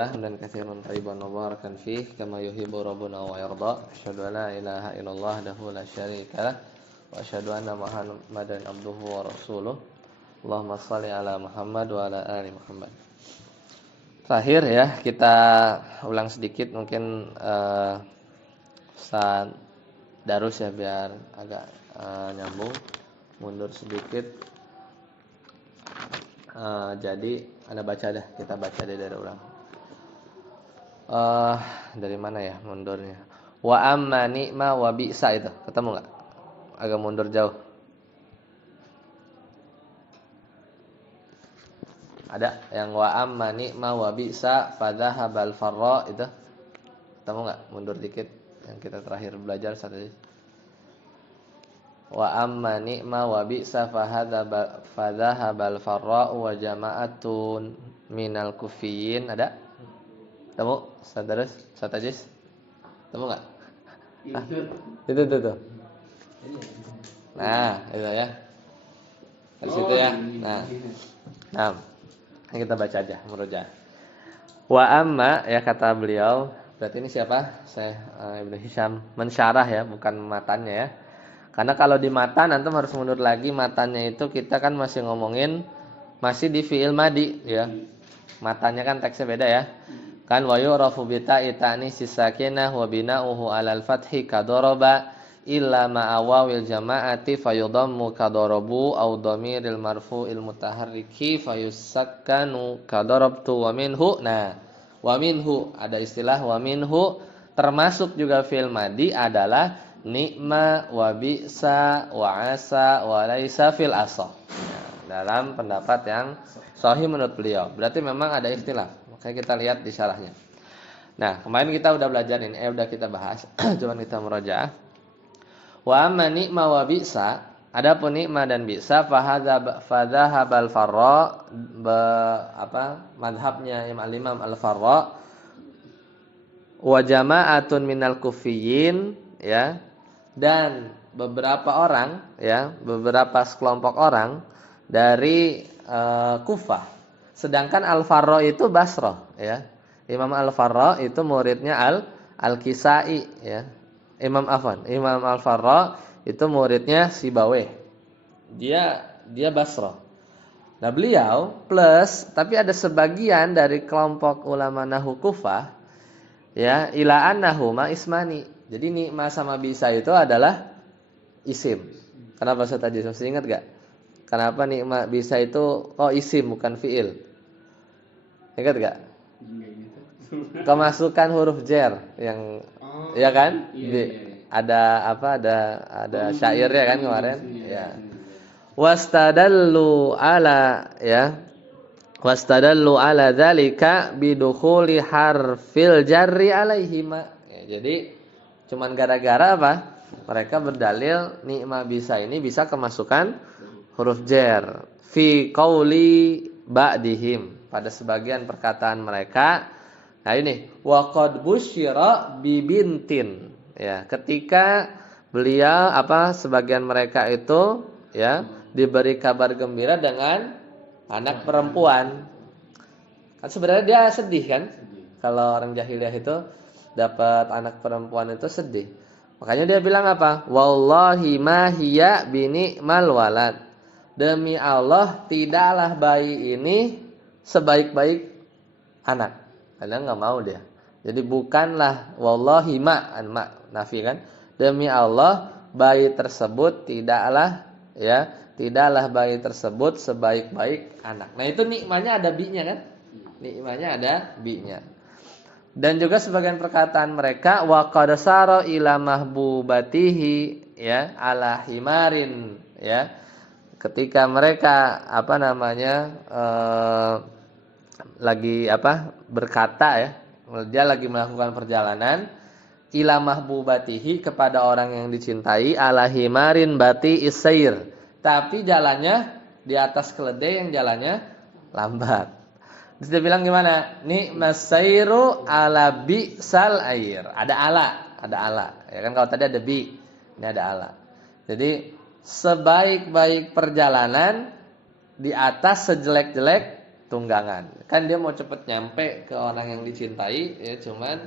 Alhamdulillah dan katsiran thayyiban mubarakan fih kama yuhibbu rabbuna wa yarda. Asyhadu an la ilaha illallah wahdahu la syarikalah wa asyhadu anna Muhammadan abduhu wa rasuluh. Allahumma shalli ala Muhammad wa ala ali Muhammad. Terakhir ya, kita ulang sedikit mungkin Ustaz Darus ya biar agak nyambung. Mundur sedikit. Jadi Anda baca dah, kita baca deh dari ulang. Dari mana ya mundurnya? Wa amma ni'ma wa bi'sa itu. Ketemu enggak? Agak mundur jauh. Ada yang wa amma ni'ma wa bi'sa fadhahabal farra itu. Ketemu enggak? Mundur dikit yang kita terakhir belajar saat ini. Wa amma ni'ma wa bi'sa fadhahabal farra wa jama'atun minal kufiyin. Ada? Ketemu? Sadarus? Satajis? Ketemu enggak? Itu. Nah, itu ya. Dari situ ya. Nah, kita baca aja murojaah. Wa amma ya kata beliau, berarti ini siapa? Saya Ibnu Hisham mensyarah ya, bukan matanya ya. Karena kalau di matan antum harus mundur lagi, matanya itu kita kan masih ngomongin masih di fi'il madi ya. Matanya kan teksnya beda ya. Kan wa yu'rafu bi ta'i ta'nis sakinah wa bina'uhu 'alal fathi kadaraba illa ma'a wawil jama'ati fayudammu kadarabu aw dhamiril marfu'il mutaharriki fayusakkanu kadarabtu wa minhu. Nah, wa minhu ada istilah wa minhu termasuk juga fi'il madi adalah ni'ma wa bi'sa wa asa wa laisa fil asah. Nah, dalam pendapat yang sahih menurut beliau. Berarti memang ada istilah. Makanya kita lihat di syarahnya. Nah, kemarin kita udah belajar ini, udah kita bahas. Cuman kita murajaah. Wa amma ni'ma wa bi'sa, adapun ni'ma dan bi'sa fadhahabal farra madhabnya Imam Al-Farra wa jama'atun minal kufiyin ya, dan beberapa orang ya, beberapa sekelompok orang dari Kufah. Sedangkan Al-Farra itu Basrah ya. Imam Al-Farra itu muridnya Al-Kisai ya. Imam Al-Farra itu muridnya Sibawayh. Dia Basrah. Nah, beliau plus tapi ada sebagian dari kelompok ulama nahwu Kufah ya, ila annahuma ismani. Jadi ni'ma sama bisa itu adalah isim. Kenapa saya tadi masih ingat enggak? Kenapa ni'ma bisa itu isim bukan fi'il? Ingat enggak? Kemasukan huruf jar yang ya kan? Iya. Ada syairnya kan kemarin? Ya. Wastadallu ala dzalika bidukhuli harfil jarri alaihima. Ya, jadi cuman gara-gara apa? Mereka berdalil ni'ma bisa ini bisa kemasukan huruf jar fi qauli ba'dihim pada sebagian perkataan mereka. Nah ini waqad busyira bibintin ya, ketika beliau sebagian mereka itu ya diberi kabar gembira dengan anak perempuan. Kan sebenarnya dia sedih kan? Kalau orang jahiliyah itu dapat anak perempuan itu sedih. Makanya dia bilang apa? Wallahi ma hiya bini'mal walad. Demi Allah tidaklah bayi ini sebaik-baik anak. Karena enggak mau dia. Jadi bukanlah wallahi nafi kan? Demi Allah bayi tersebut tidaklah bayi tersebut sebaik-baik anak. Nah, itu nikmanya ada bi-nya kan? Nikmanya ada bi-nya. Dan juga sebagian perkataan mereka wa qad sara ila mahbubatihi ya ala himarin ya. Ketika mereka lagi berkata ya, dia lagi melakukan perjalanan ila mahbubatihi kepada orang yang dicintai ala himarin bati isair, tapi jalannya di atas keledai yang jalannya lambat. Terus dia bilang gimana? Ni'mas sairu ala bi'sal air. Ada ala. Ya kan kalau tadi ada bi, ini ada ala. Jadi sebaik-baik perjalanan di atas sejelek-jelek tunggangan. Kan dia mau cepet nyampe ke orang yang dicintai, ya cuman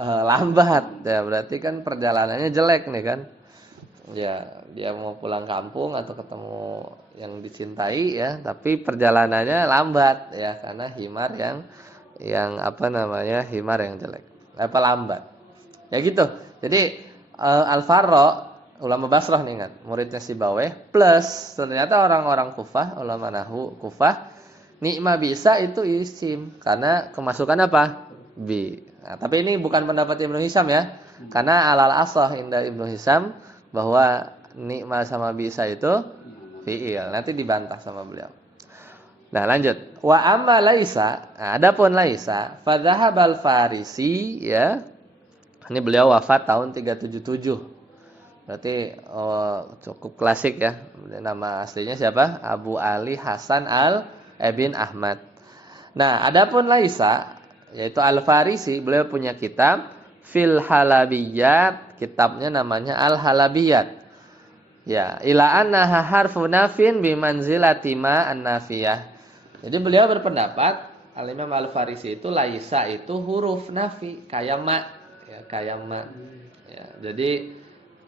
lambat. Ya berarti kan perjalanannya jelek nih kan. Ya dia mau pulang kampung atau ketemu yang dicintai ya, tapi perjalanannya lambat ya karena himar yang apa namanya himar yang jelek, apa lambat. Ya gitu. Jadi Al-Farra ulama Basrah nih kan, muridnya Sibawayh plus ternyata orang-orang Kufah, ulama nahwu Kufah, nikma bisa itu isim karena kemasukan apa? Bi. Nah, tapi ini bukan pendapat Ibnu Hisam ya. Karena alal asah inda Ibnu Hisam bahwa nikma sama bisa itu fi'il. Nanti dibantah sama beliau. Nah, lanjut. Wa amma laisa, nah, adapun laisa, fa dzahabal Farisi ya. Ini beliau wafat tahun 377. Berarti cukup klasik ya. Nama aslinya siapa? Abu Ali Hasan Ibn Ahmad. Nah, adapun laisa yaitu Al-Farisi, beliau punya kitab Fil Halabiyat, kitabnya namanya Al-Halabiyat. Ya, ila annaha harfu nafin bimanzilati ma an-nafiyah. Jadi beliau berpendapat Al-Imam Al-Farisi itu laisa itu huruf nafi, kayak ma, ya, kayak ma. Ya, jadi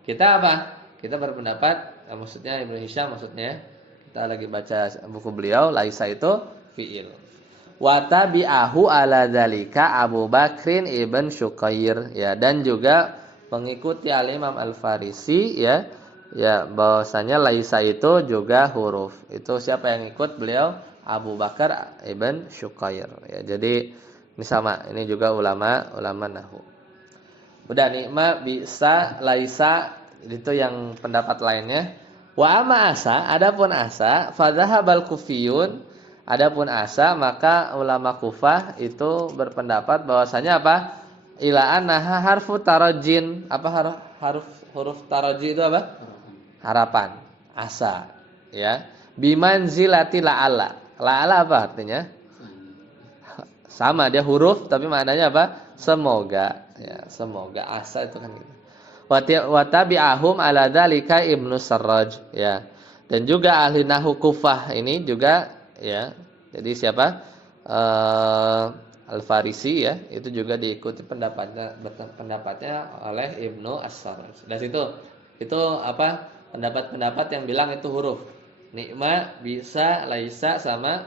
kita apa? Kita berpendapat, maksudnya Ibnu Hisham maksudnya, kita lagi baca buku beliau, laisa itu fi'il. Wa tabi'ahu ala dzalika Abu Bakrin ibn Syukair, ya, dan juga mengikuti Al-Imam Al-Farisi ya, ya bahwasanya laisa itu juga huruf. Itu siapa yang ikut beliau? Abu Bakar ibn Syukair. Ya, jadi ini sama, ini juga ulama nahwu. Udah nikma bisa laisa itu yang pendapat lainnya. Wa amma asa, adapun asa, fadzahabal kufiyun, adapun asa maka ulama Kufah itu berpendapat bahwasanya apa? Ila annaha harfu tarajin. Apa huruf taraji itu apa? Harapan. Asa, ya. Bimanzilati la'ala. La'ala apa artinya? Sama, dia huruf tapi maknanya apa? Semoga, ya, semoga asa itu kan gitu. Wa tabi'ahum ala dzalika Ibnu Sarraj, ya. Dan juga ahli nahwu Kufah ini juga ya. Jadi siapa? Al-Farisi ya, itu juga diikuti pendapatnya oleh Ibnu As-Sarraj. Dan itu apa? Pendapat-pendapat yang bilang itu huruf. Nikma, bisa, laisa sama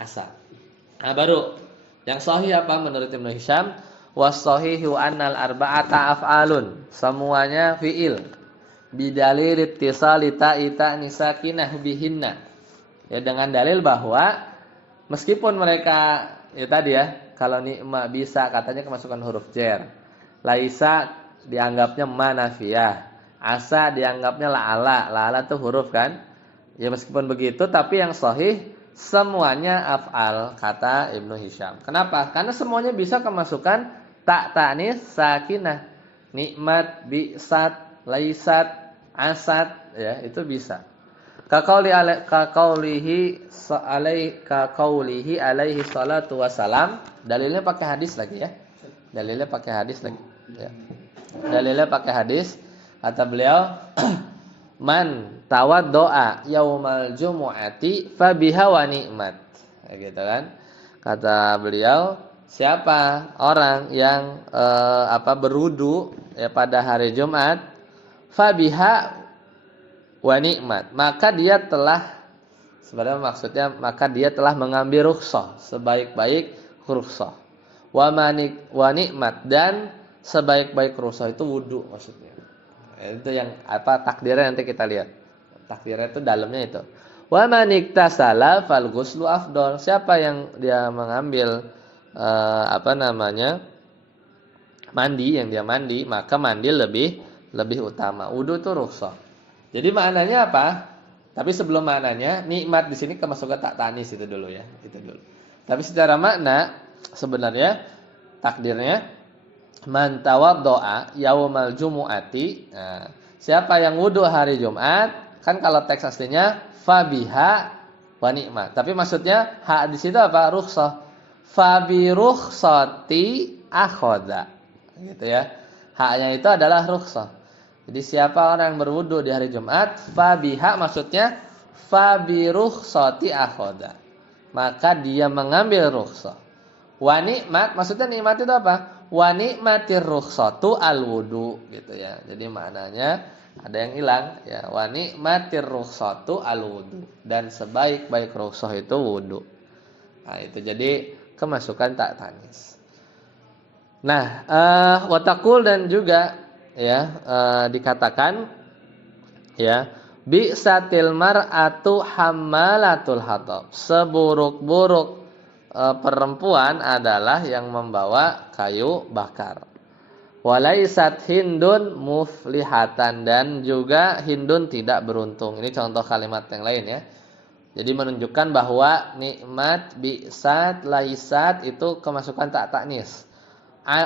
asa. Nah, baru yang sahih apa menurut Ibnu Hisham? Was-sahihu annal arba'ata af'alun. Semuanya fi'il. Bidalil ittisali ta'ita nisakinah bihinna. Ya, dengan dalil bahwa meskipun mereka ya tadi ya, kalau nikma bisa katanya kemasukan huruf jar. Laisa dianggapnya manafiyah. Asa dianggapnya la'ala. La'ala itu huruf kan? Ya meskipun begitu tapi yang sahih semuanya af'al kata Ibnu Hisham. Kenapa? Karena semuanya bisa kemasukan tak tanis sakinah. Nikmat, bi'sat, laisat, asad ya itu bisa. Kaqaulihi alaihi salatu wasalam. Dalilnya pakai hadis lagi ya. Dalilnya pakai hadis lagi ya. Dalilnya pakai hadis. Kata beliau, man tawaddoa yaumal jumu'ati fabiha wa ni'mat. Ya, gitu kan. Kata beliau, siapa orang yang berwudu ya pada hari Jumat, fabiha wa ni'mat, maka dia telah, sebenarnya maksudnya maka dia telah mengambil rukhsah, sebaik-baik rukhsah. Wa ni'mat, dan sebaik-baik rukhsah itu wudu maksudnya. Itu yang takdirnya nanti kita lihat. Takdirnya itu dalamnya itu. Wa man iktasala fal ghuslu afdal. Siapa yang dia mengambil mandi, yang dia mandi, maka mandi lebih utama. Wudu itu rukhsah. Jadi maknanya apa? Tapi sebelum maknanya, nikmat di sini kemasukan tak tanis itu dulu ya, itu dulu. Tapi secara makna sebenarnya takdirnya man tawaddoa yaumal jumu'ati. Nah, siapa yang wudu hari Jumat, kan kalau teks aslinya fabiha wa ni'mat. Tapi maksudnya hak di situ apa? Rukhsah. Fabi rukhsati akhoda. Gitu ya. Haknya itu adalah rukhsah. Jadi siapa orang yang berwudu di hari Jumat, fabiha maksudnya fabi rukhsati akhoda. maka dia mengambil rukhsah. Wa nikmat, maksudnya nikmat itu apa? Wa nikmatir rukhsatu al-wudu gitu ya. Jadi maknanya ada yang hilang ya. Wa nikmatir rukhsatu al-wudu, dan sebaik-baik rukhsah itu wudu. Nah, itu jadi kemasukan tak tanis. Nah, watakul dan juga ya dikatakan ya, bi'satil mar'atu hammalatul hatab. Seburuk-buruk perempuan adalah yang membawa kayu bakar. Walaisat hindun muflihatan, dan juga hindun tidak beruntung. Ini contoh kalimat yang lain ya. Jadi menunjukkan bahwa nikmat, bi'sat, laisat itu kemasukan tak taknis.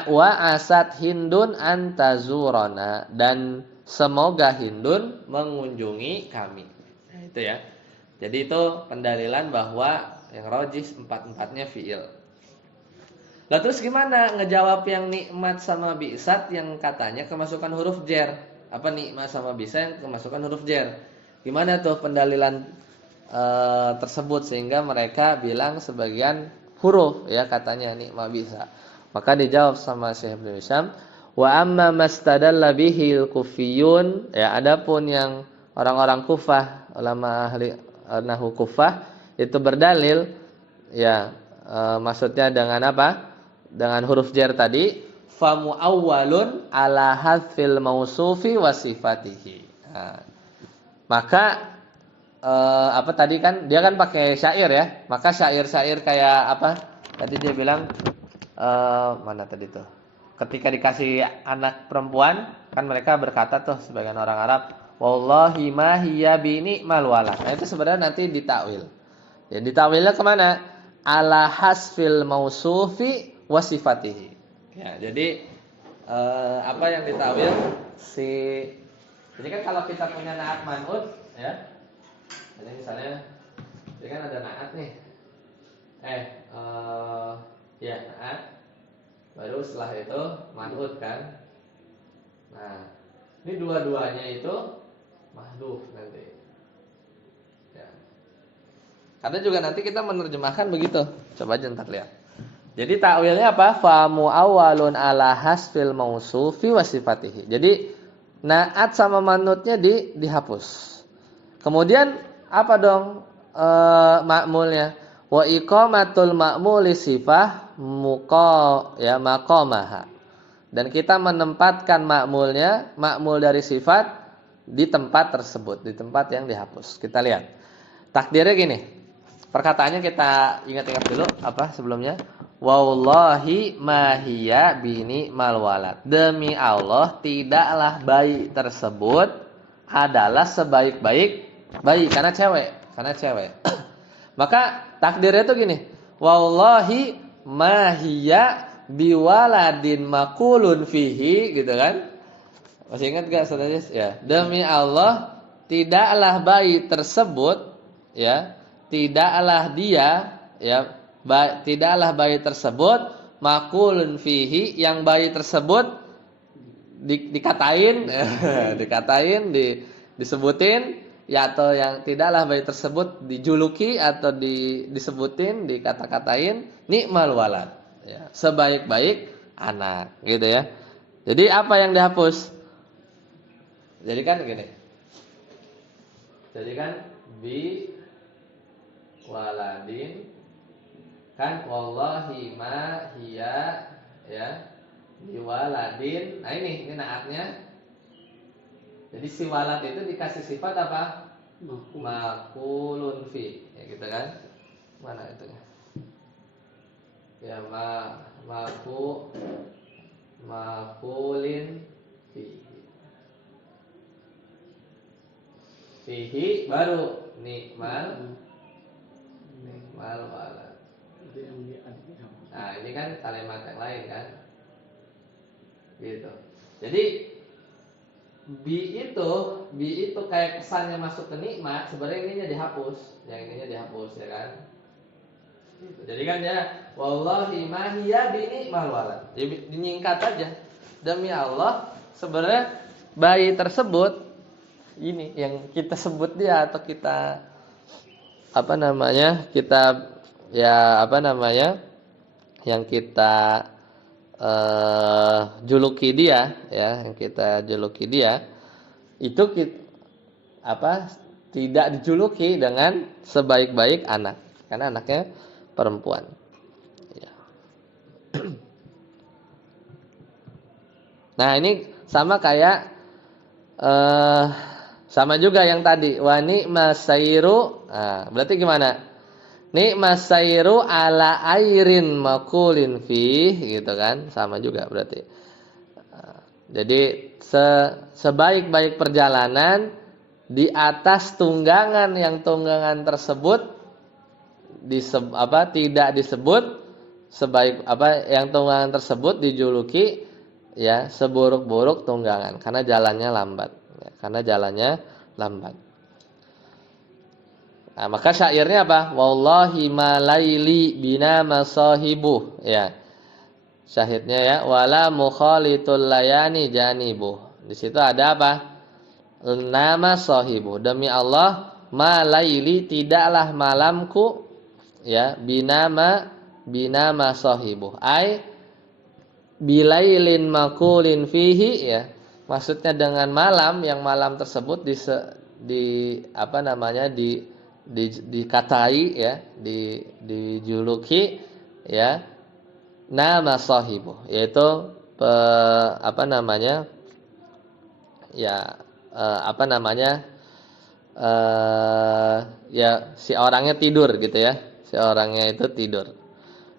Wa asat hindun antazurona, dan semoga hindun mengunjungi kami. Nah, itu ya. Jadi itu pendalilan bahwa yang rajih empat-empatnya fiil. Lah terus gimana ngejawab yang nikmat sama bi'sat yang katanya kemasukan huruf jar? Apa nikmat sama bisa yang kemasukan huruf jar? Gimana tuh pendalilan tersebut sehingga mereka bilang sebagian huruf ya katanya nikmat bisa. Maka dijawab sama Syekh Ibnu Hisham, wa amma mastadalla bihi al-kufiyun, ya adapun yang orang-orang Kufah, ulama ahli nahwu Kufah itu berdalil ya maksudnya dengan apa? Dengan huruf jar tadi, fa muawwalun ala hadfil mausufi wa sifatihi. Nah, maka apa tadi kan dia kan pakai syair ya. Maka syair-syair kayak apa? Tadi dia bilang mana tadi tuh? Ketika dikasih anak perempuan, kan mereka berkata tuh sebagian orang Arab, wallahi ma hiya bini mal walad. Nah, itu sebenarnya nanti ditakwil. Ya, ditakwilnya kemana? Ala hasfil mausufi wa sifatihi. Ya, jadi apa yang ditakwil jadi kan kalau kita punya naat man'ut ya. Jadi misalnya ini kan ada naat nih. Ya, naat. Baru setelah itu man'ut kan. Nah, ini dua-duanya itu mahdhuf nanti. Ya. Karena juga nanti kita menerjemahkan begitu. Coba aja ntar lihat. Jadi takwilnya apa? Fa muawwalun ala hasfil mausufi wa sifatihi. Jadi naat sama man'utnya dihapus. Kemudian apa dong ma'mulnya? Wa iqamatul ma'muli sifah maqamaha. Dan kita menempatkan ma'mul dari sifat di tempat tersebut, di tempat yang dihapus. Kita lihat. Takdirnya gini. Perkataannya kita ingat-ingat dulu apa sebelumnya? Wallahi ma hiya bini mal walad. Demi Allah, tidaklah bayi tersebut adalah sebaik-baik bayi karena cewek. Maka takdirnya itu gini, wallahi ma hiya biwaladin makulun fihi, gitu kan? Masih ingat enggak saudara? Ya, demi Allah tidaklah bayi tersebut ya, tidaklah bayi tersebut makulun fihi, yang bayi tersebut disebutin ya, atau yang tidaklah bayi tersebut dijuluki atau disebutin, dikata-katain nikmal walad ya, sebaik-baik anak gitu ya. Jadi apa yang dihapus? Jadi kan gini. Jadi kan bi waladin kan wallahi ma hiya ya bi waladin. Nah ini naatnya. Jadi si walad itu dikasih sifat apa? Makulun fi, ya gitu kan? Mana itunya? Ya makulin fi. Fihi baru nikmal walad. Nah, ini kan kalimat yang lain kan? Gitu. Jadi bi itu kayak kesannya masuk ke nikmat, sebenarnya ininya dihapus, yang ininya dihapus ya kan. Gitu. Jadi kan ya wallahi ma hiya bi nikmal walad. Jadi dinyingkat aja. Demi Allah, sebenarnya bayi tersebut ini yang kita sebut dia atau kita apa namanya? Kita ya apa namanya yang kita juluki dia ya, yang kita juluki dia itu tidak dijuluki dengan sebaik-baik anak karena anaknya perempuan. Ya. Nah ini sama kayak sama juga yang tadi wa ni'masairu. Nah, berarti gimana? Ni'masairu ala airin makulin fih gitu kan? Sama juga berarti. Jadi sebaik-baik perjalanan di atas tunggangan yang tunggangan tersebut tidak disebut sebaik yang tunggangan tersebut dijuluki ya seburuk-buruk tunggangan karena jalannya lambat ya, karena jalannya lambat. Nah, maka syairnya apa? Wallahi ma laili bina masahibuh ya. Syahidnya ya wala mukhalitul layani janibuh. Di situ ada apa? Nama sahibu. Demi Allah ma laili tidaklah malamku ya binama sahibu. Ai bilailin makulin fihi ya. Maksudnya dengan malam yang malam tersebut dikatai ya, dijuluki ya nama sahibu yaitu ya si orangnya tidur gitu ya. Si orangnya itu tidur.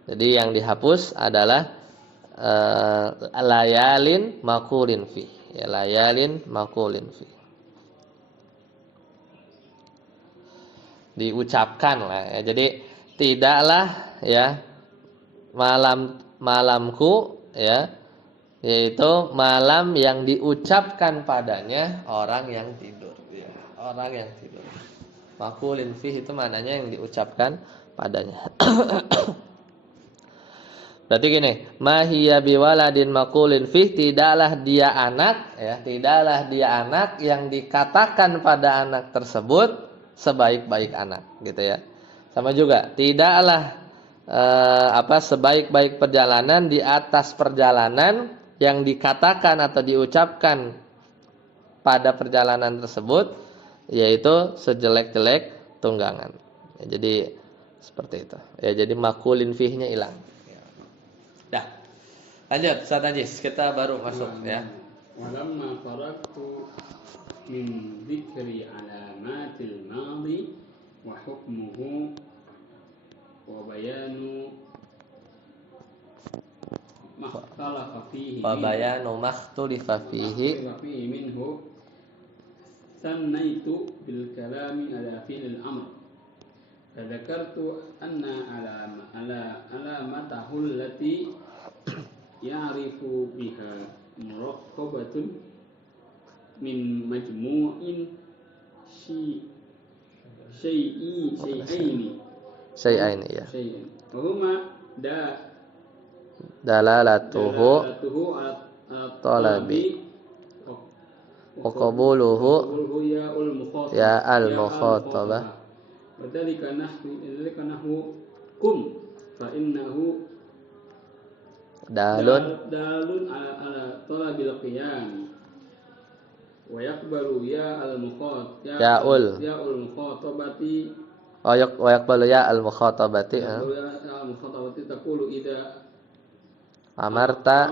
Jadi yang dihapus adalah layalin makulin fi. Ya layalin makulin fi. Diucapkan lah ya. Jadi tidaklah ya malamku ya yaitu malam yang diucapkan padanya orang yang tidur ya. Orang yang tidur. Makulin fi itu maknanya yang diucapkan padanya. Berarti gini, mahiya biwaladin makulin fih tidaklah dia anak ya, tidaklah dia anak yang dikatakan pada anak tersebut sebaik-baik anak gitu ya. Sama juga, tidaklah sebaik-baik perjalanan di atas perjalanan yang dikatakan atau diucapkan pada perjalanan tersebut yaitu sejelek-jelek tunggangan. Ya, jadi seperti itu. Ya, jadi makulin fihnya hilang. Dah. Lanjut, Ustaz Najis, kita baru masuk ya. Walamma faraqtu min dzikri alamatil madi wa hukmuhu wa bayanu makhtalafa fihi minhu sannaitu bil kalami ala fi'il amr fadzakartu anna alamatahu allati ya'rifu biha muraqabatun min majmu'in syai'aini ya. Wa huma dalalatuhu talabi wa qabuluhu ya al-mukhatabah wadhalika nahwu kum fa innahu dalun ala talabil qiyam wa yaqbalu ya al-mukhatabati wa yaqbalu ya al-mukhatabati taqulu idza amarta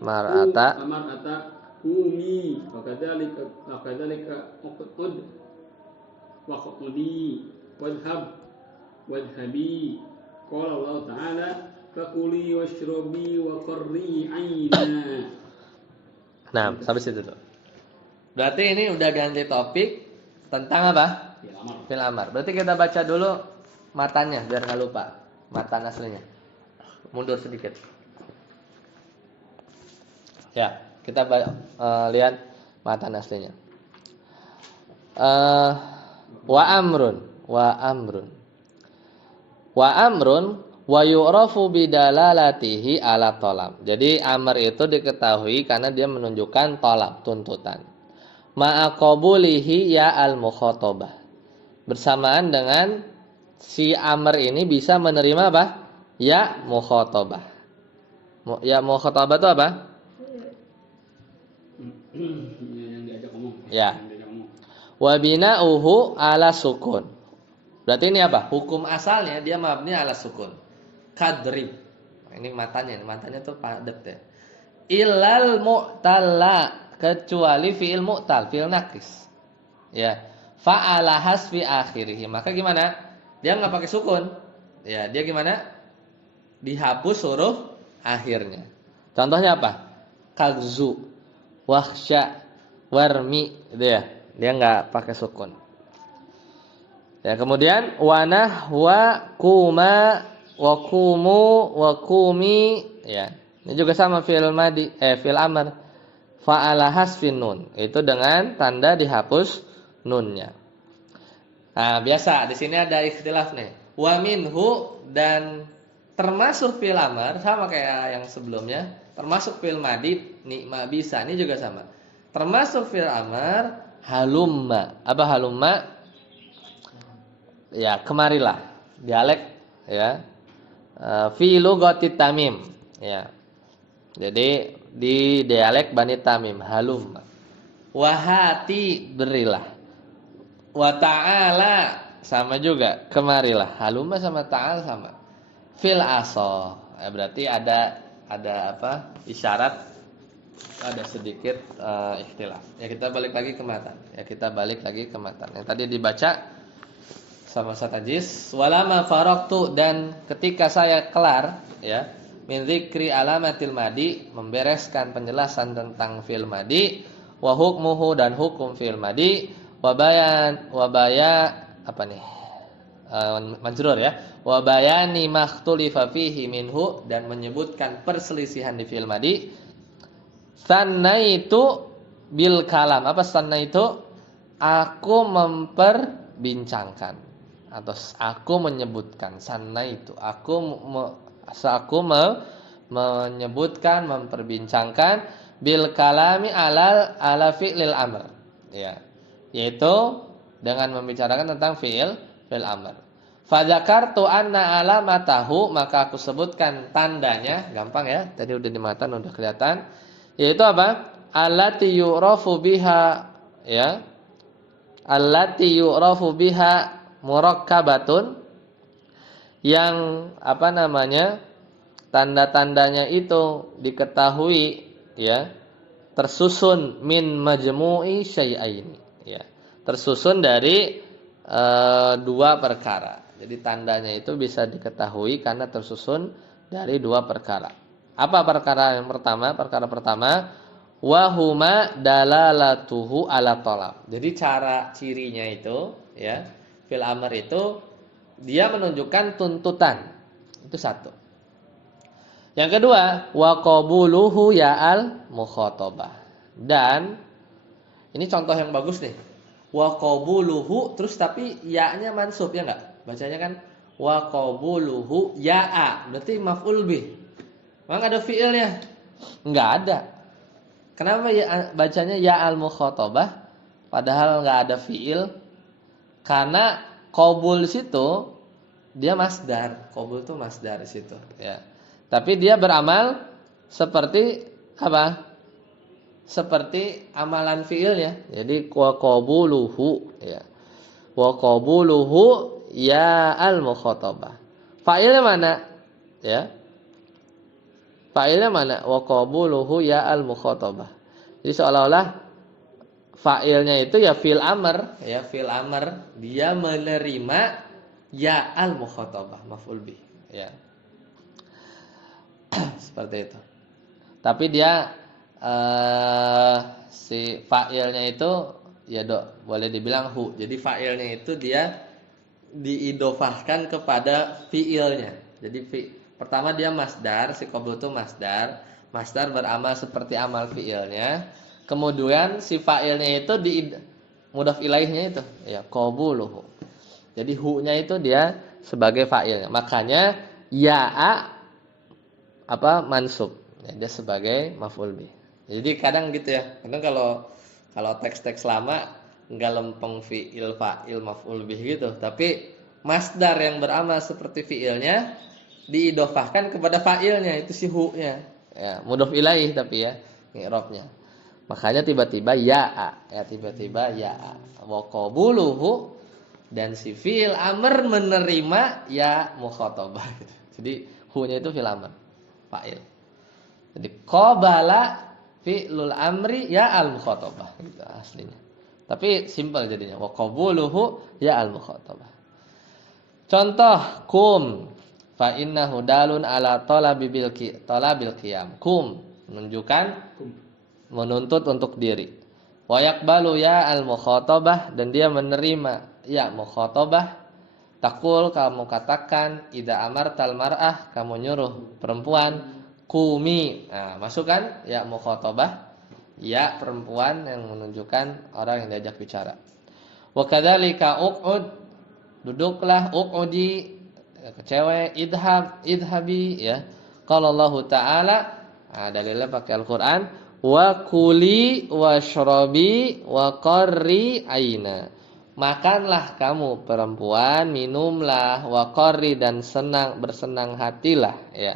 mar'ata kumi wa kadzalika uqud wa qudi wadhabi qala Allah ta'ala fakuli washrabi wa qarri 'aina. Nah, sampai situ tuh. Berarti ini udah ganti topik tentang apa? Fil amar. Berarti kita baca dulu matanya biar nggak lupa. Matan aslinya. Mundur sedikit. Ya, kita lihat matan aslinya. Wa amrun wa yu'rafu bidalalatihi ala talab. Jadi amr itu diketahui karena dia menunjukkan talab, tuntutan. Ma'a qabulihi ya al-mukhatabah. Bersamaan dengan si amr ini bisa menerima apa? Ya mukhatabah. Ya mukhatabah itu apa? Yang diajak ngomong. Ya. Yang diajak ngomong. Wa bina'uhu ala sukun. Berarti ini apa? Hukum asalnya dia mabni ala sukun. Kadrib. Ini matanya tuh padat ya. Illal mu'talla, kecuali fi'il mu'tal, fi'il nakis. Ya. Fa'ala hasfi akhirih. Maka gimana? Dia nggak pakai sukun. Ya, dia gimana? Dihapus huruf akhirnya. Contohnya apa? Kagzu, wahsya, warmi, gitu ya. Dia nggak pakai sukun. Ya, kemudian wanah wa kuma wa kumu wa kumi, ya. Ini juga sama fi'il madi, fi'il amr. Fa'ala hasfin nun. Itu dengan tanda dihapus nunnya. Nah, biasa di sini ada ikhtilaf nih. Wa minhu, dan termasuk fi'il amr sama kayak yang sebelumnya, termasuk fi'il madi ni'ma bisa, ini juga sama. Termasuk fi'il amr halumma. Apa halumma? Ya, kemarilah. Dialek ya. Fi lughatit Tamim, ya. Jadi di dialek Bani Tamim, halumma. Wahati, berilah. Wa ta'ala, sama juga, kemarilah. Halumma sama ta'ala sama. Fil aso, ya, berarti ada apa? Isyarat, ada sedikit ikhtilaf. Ya, kita balik lagi ke matan. Yang tadi dibaca sama Satajis, walama faraqtu, dan ketika saya kelar, ya, min dzikri alamatil madi, membereskan penjelasan tentang fi'il madi, wa hukmuhu, dan hukum fi'il madi, wa apa nih? Majrur ya. Wa bayani makhtulifa fihi minhu, dan menyebutkan perselisihan di fi'il madi. Sannaitu bil kalam. Apa sannaitu? Aku memperbincangkan, atau aku menyebutkan. Sannaitu, aku menyebutkan, memperbincangkan bil kalami ala fi'lil amr, ya, yaitu dengan membicarakan tentang fi'il amr. Fadzakartu anna alamatahu, maka aku sebutkan tandanya, gampang ya, tadi udah di matan udah kelihatan, yaitu apa? Allati yu'rafu biha, ya, allati yu'rafu biha murakkabatun, yang apa namanya, tanda-tandanya itu diketahui, ya, tersusun min majmu'i syai'aini, ya, tersusun dari dua perkara. Jadi tandanya itu bisa diketahui karena tersusun dari dua perkara. Apa perkara yang pertama? Perkara pertama, wahuma dalalatuhu ala tolab. Jadi cirinya itu, ya, fil amr itu dia menunjukkan tuntutan. Itu satu. Yang kedua, wa qabuluhu ya'al mukhatabah. Dan ini contoh yang bagus nih. Wa qabuluhu, terus tapi ya-nya mansub, ya enggak? Bacanya kan wa qabuluhu ya'a, berarti maf'ul bih. Memang ada fi'ilnya? Enggak ada. Kenapa ya bacanya ya'al mukhatabah padahal enggak ada fi'il? Karena qabul situ dia masdar. Qabul itu masdar di situ, ya. Tapi dia beramal seperti apa? Seperti amalan fiilnya. Jadi wa qabuluhu, ya. Wa qabuluhu ya al mukhatabah. Fa'ilnya mana? Ya. Fa'ilnya mana? Wa qabuluhu ya al mukhatabah. Jadi seolah-olah fa'ilnya itu ya fil amr, ya, fil amr, dia menerima ya al mukhatabah, maf'ul bih, ya. Seperti itu. Tapi dia si fa'ilnya itu ya boleh dibilang hu. Jadi fa'ilnya itu dia diidofahkan kepada fi'ilnya. Jadi pertama dia masdar, si qabul itu masdar. Masdar beramal seperti amal fi'ilnya. Kemudian si fa'ilnya itu mudhaf ilaihnya itu, ya, qabuluhu. Jadi hu-nya itu dia sebagai fa'ilnya. Makanya ya'a apa mansub, ya, dia sebagai maf'ul bih. Jadi kadang gitu ya. Kadang kalau teks-teks lama enggak lempeng fi'il fa'il maf'ul bih gitu, tapi masdar yang beramal seperti fiilnya diidofahkan kepada fa'ilnya, itu si hu-nya. Ya, mudhof ilaih tapi ya, i'rabnya. Makanya tiba-tiba ya'a, ya tiba-tiba ya'a. Wa qabuluhu, dan si fi'il amr menerima ya mukhatabah. Jadi hu-nya itu fi'il amr, fa'il. Jadi qabala fi'lul amri ya al mukhatabah gitu aslinya. Tapi simpel jadinya, wa qabuluhu ya al mukhatabah. Contoh kum fa innahu dalun ala talabil qiyam. Kum menunjukkan menuntut untuk diri. Wa yaqbalu ya al mukhatabah, dan dia menerima ya mukhatabah. Takul, kamu katakan, idza amartal mar'ah, kamu nyuruh perempuan, kumi. Nah, masukkan ya mukhatabah, ya perempuan yang menunjukkan orang yang diajak bicara. Wa kadzalika uqud, duduklah, uqudi ke cewek, idhabi ya. Qala Allah Ta'ala, nah, dalilnya pakai Al-Qur'an, wa kuli washrabi wa qarri aina. Makanlah kamu perempuan, minumlah, wa qarri, dan bersenang hatilah ya.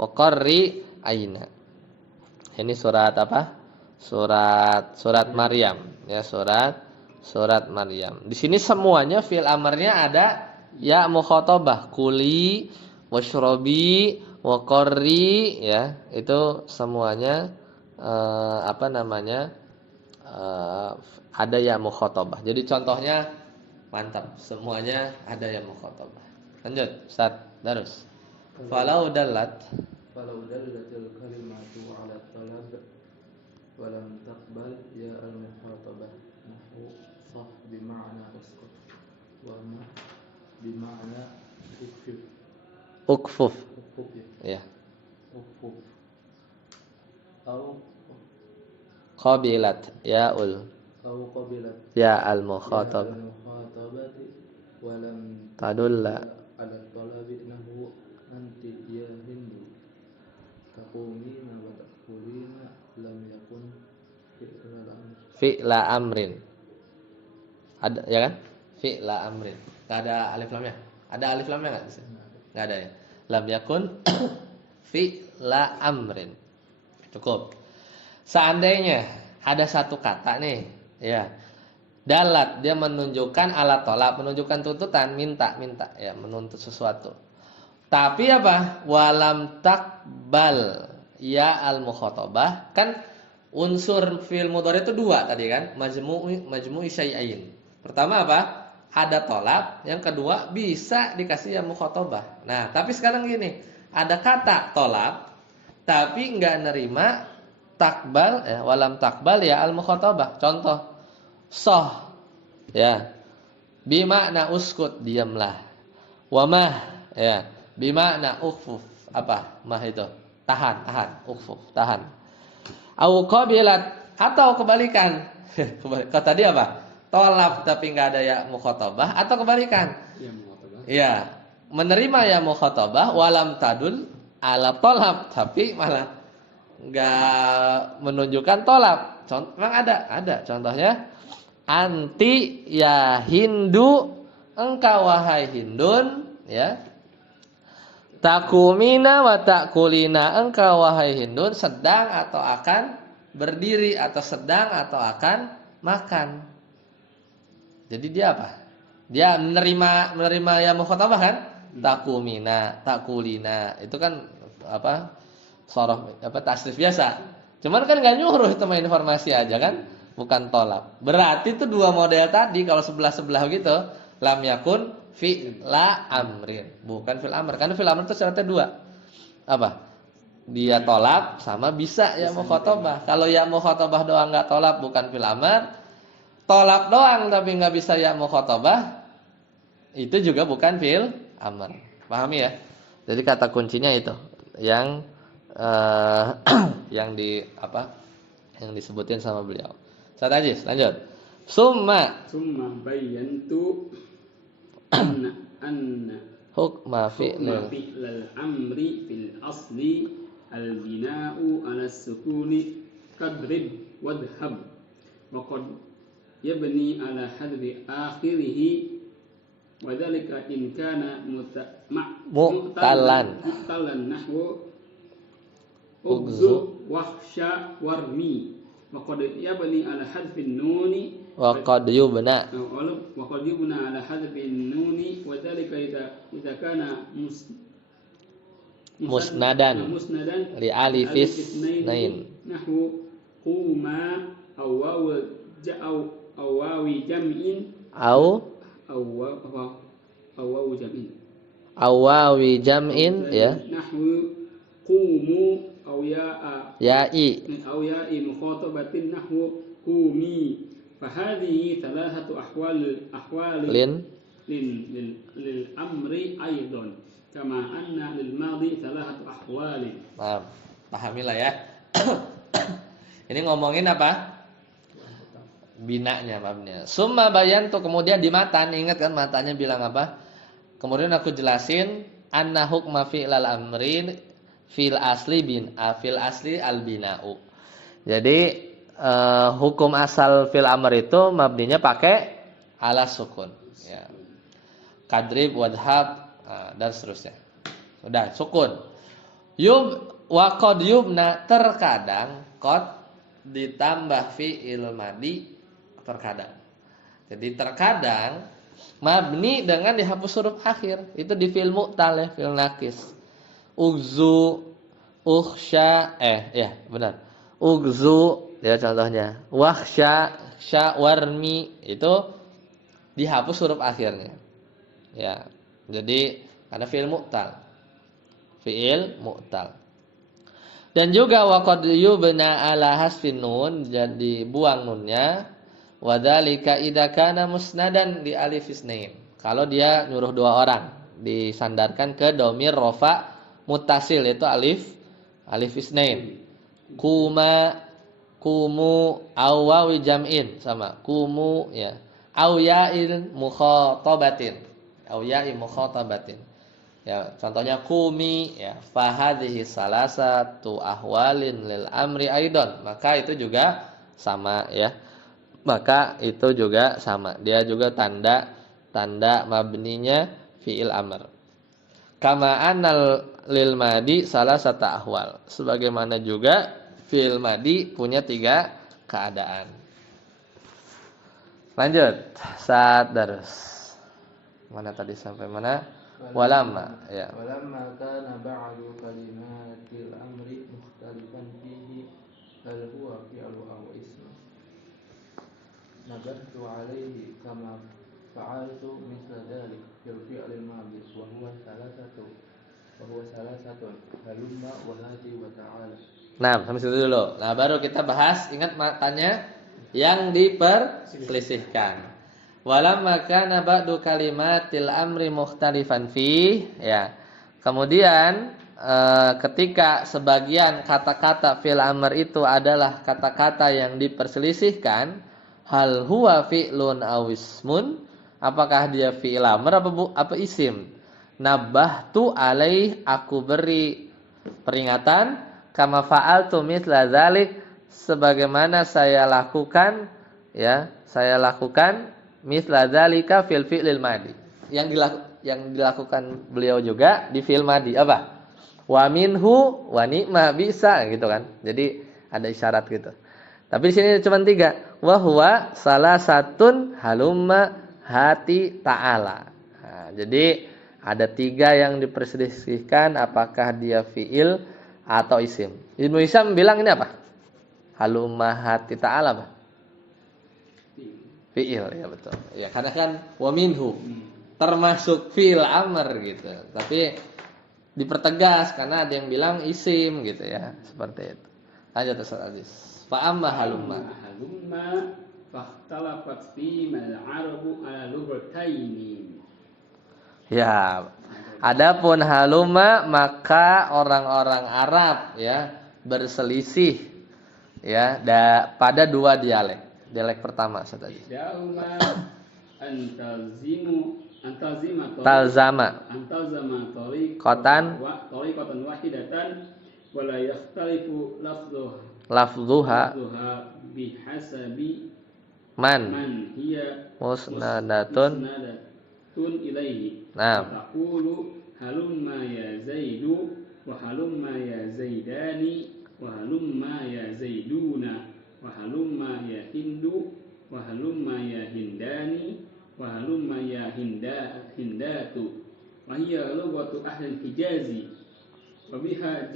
Wa qarri aina. Ini surat apa? Surat Maryam ya, surat Maryam. Di sini semuanya fi'il amarnya ada ya mukhatabah, kuli washrabi wa qarri ya. Itu semuanya ada ya mukhatabah. Jadi contohnya mantap, semuanya ada ya mukhatabah. Lanjut, Ustaz Darus. Falau dallatil kalimatu 'ala talab wa lam taqbal ya al-mukhatabah. Nahu sah bima'na uskut wa ma bima'na ukfuf ya. Ukfuf au qabilat ya'ul ya al-mukhatabati wa lam tadulla ala talabi nahu anti ya hindu taqumina wa taqulina lam yakun fi'la amrin. Ada ya kan? Fi'la amrin. Enggak ada alif lamnya? Ada alif lamnya enggak? Enggak ada ya. Lam yakun fi'la amrin. Cukup. Seandainya ada satu kata nih, ya. Dalat, dia menunjukkan alat tolak, menunjukkan tuntutan, minta ya, menuntut sesuatu. Tapi apa? Walam takbal ya al mukhatabah, kan unsur fi'il mudhari itu dua tadi kan, majmu'i syai'ain. Pertama apa? Ada tolak, yang kedua bisa dikasih ya mukhatabah. Nah, tapi sekarang gini, ada kata tolak tapi enggak nerima takbal ya, walam takbal ya al mukhatabah. Contoh soh ya, bimakna uskut, diamlah. Wamah ya, bimakna ukfuf, apa mah itu, tahan, ukfuf, tahan. Au qabilat, atau kebalikan. Kata tadi apa? Tolak tapi enggak ada ya mukhatabah, atau kebalikan ya, menerima ya mukhatabah walam tadul ala tolak, tapi malah enggak menunjukkan tolak. Memang ada contohnya, anti ya Hindu, engkau wahai Hindun ya, takumina wa takulina, engkau wahai Hindun sedang atau akan berdiri, atau sedang atau akan makan. Jadi dia apa? Dia menerima ya mukhatabah kan? Takumina, takulina, itu kan apa? Sorof apa, tasrif biasa. Cuman kan enggak nyuruh, itu mah informasi aja kan, bukan tolak. Berarti itu dua model tadi kalau sebelah-sebelah gitu, lam yakun fi'la amrin, bukan fi'l amr. Karena fi'l amr itu syaratnya dua. Apa? Dia tolak sama bisa ya mukhatabah. Kalau ya mukhatabah doang enggak tolak, bukan fi'l amr. Tolak doang tapi enggak bisa ya mukhatabah, itu juga bukan fi'l amr. Pahami ya? Jadi kata kuncinya itu yang yang disebutin sama beliau. Ustaz Ajis, lanjut. Summa bayyantu anna hukma fi'lil amri fil asli al bina'u ala sukuni kadrib wadhab wa qad yabni ala hadri akhirih wa dzalika in kana mu'talan nahwu ugzu wahsya warmi wa qad yabni ala hadfin nuni wa qad yubna wa qad yubna ala hadfin nuni wa dzalika idza kana musnadan li alifis nain nahwu quma aw wawi jam'in wawi jam'in ya nahwu qumu aw ya'i mukhatabatin nahwu qumi fahadhihi thalathatu ahwal lil amri aidan kama anna lil madhi thalathatu ahwal. Pahamilah ya. Ini ngomongin apa? Binanya, babnya. Summa bayantu, kemudian di matan, ingat kan matanya bilang apa? Kemudian aku jelasin anna hukma fi'lal amrin fil asli al bina'u. Jadi hukum asal fil amr itu mabninya pakai ala sukun ya. Kadrib wadhab dan seterusnya. Udah sukun. Wa qad yubna, terkadang qad ditambah fi'il madi terkadang. Jadi terkadang mabni dengan dihapus huruf akhir. Itu di fi'il mu'tal ya, fi'il nakis. Ugzu, ukhsya, ya benar. Ugzu ya contohnya. Wahsya, warmi itu dihapus huruf akhirnya. Ya. Jadi karena fi'il mu'tal. Fi'il mu'tal. Dan juga waqad yubna ala hasfin nun, jadi buang nunnya. Wadzalika idza kana musnadan li alif isnain. Kalau dia nyuruh dua orang, disandarkan ke dhamir rafa muttasil yaitu alif isnain. Kuma, kumu, awawi jam'in sama kumu ya. Au ya'il mukhatabatin. Au ya'i mukhatabatin. Ya, contohnya kumi ya, fahadhihi salasatu ahwalin lil amri aidan. Maka itu juga sama ya. Maka itu juga sama. Dia juga tanda mabninya fi'il amr. Kama annal lil madi salasata ahwal. Sebagaimana juga fi'il madi punya 3 keadaan. Lanjut. Saat darus. Mana tadi sampai mana? Walamma ya. Walamma kana ba'du kalimatil amri mukhtalifan fihi hal huwa fi'lu aw ism. Nabattu alayhi kama fa'altu mithla dhalik fil fi'lil madhi wa huwa salasatun halumma wa hadi wa ta'ala. Nah, sampai situ dulu. Nah, baru kita bahas, ingat matanya yang diperselisihkan. Walamma kana ba'du kalimatil amri mukhtalifan fi ya. Kemudian ketika sebagian kata-kata fil amr itu adalah kata-kata yang diperselisihkan, hal huwa fi'lun aw ismun, apakah dia fi'il amr apa isim? Nabbahtu alaih, aku beri peringatan, kama fa'altu mithla dzalik, sebagaimana saya lakukan mithla dzalika fil fi'lil madi. Yang dilakukan beliau juga di fi'il madi apa? Wa minhu wa ni'ma bisa gitu kan. Jadi ada isyarat gitu. Tapi di sini cuma 3. Wa huwa salasatun halumma hati ta'ala. Nah, jadi ada 3 yang diperselisihkan apakah dia fi'il atau isim. Ibnu Hisham bilang ini apa? Halumma hati ta'ala apa? Fi'il ya betul. Ya karena kan wa minhu termasuk fi'il amr gitu. Tapi dipertegas karena ada yang bilang isim gitu ya, seperti itu. Lanjut Ustaz Aziz. Fa amma halumma fahtalafat fi mal arabu ala lughataini. Ya. Adapun halumma maka orang-orang Arab ya berselisih ya pada 2 dialek. Dialek pertama Ustaz tadi. Dauma antazima tariqatan wahidatan wala yakhtalifu lafdhuha bihasabi man hiya musnadatun tun ilaihi. Nah. Taqulu halumma ya Zaidu wa halumma ya Zaidani wa halumma ya Zaiduna wa halumma ya Hindu wa halumma ya Hindani wa halumma ya Hindatu wa hiya lughatu ahli Hijazi wa biha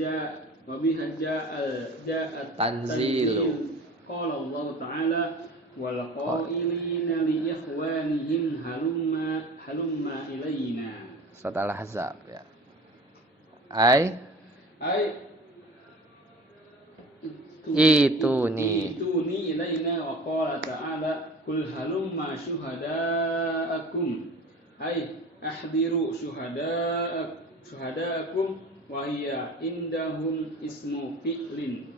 ja'a tanzilu. Qala Allah Ta'ala wal qailina li ikhwanihim halumma ilaina. Surat Al-Ahzab ya. Ai ituni ilaina wa qala ta'ala kul halumma syuhadaakum ay ahdiru syuhadaakum wa hiya indahum ismu fi'lin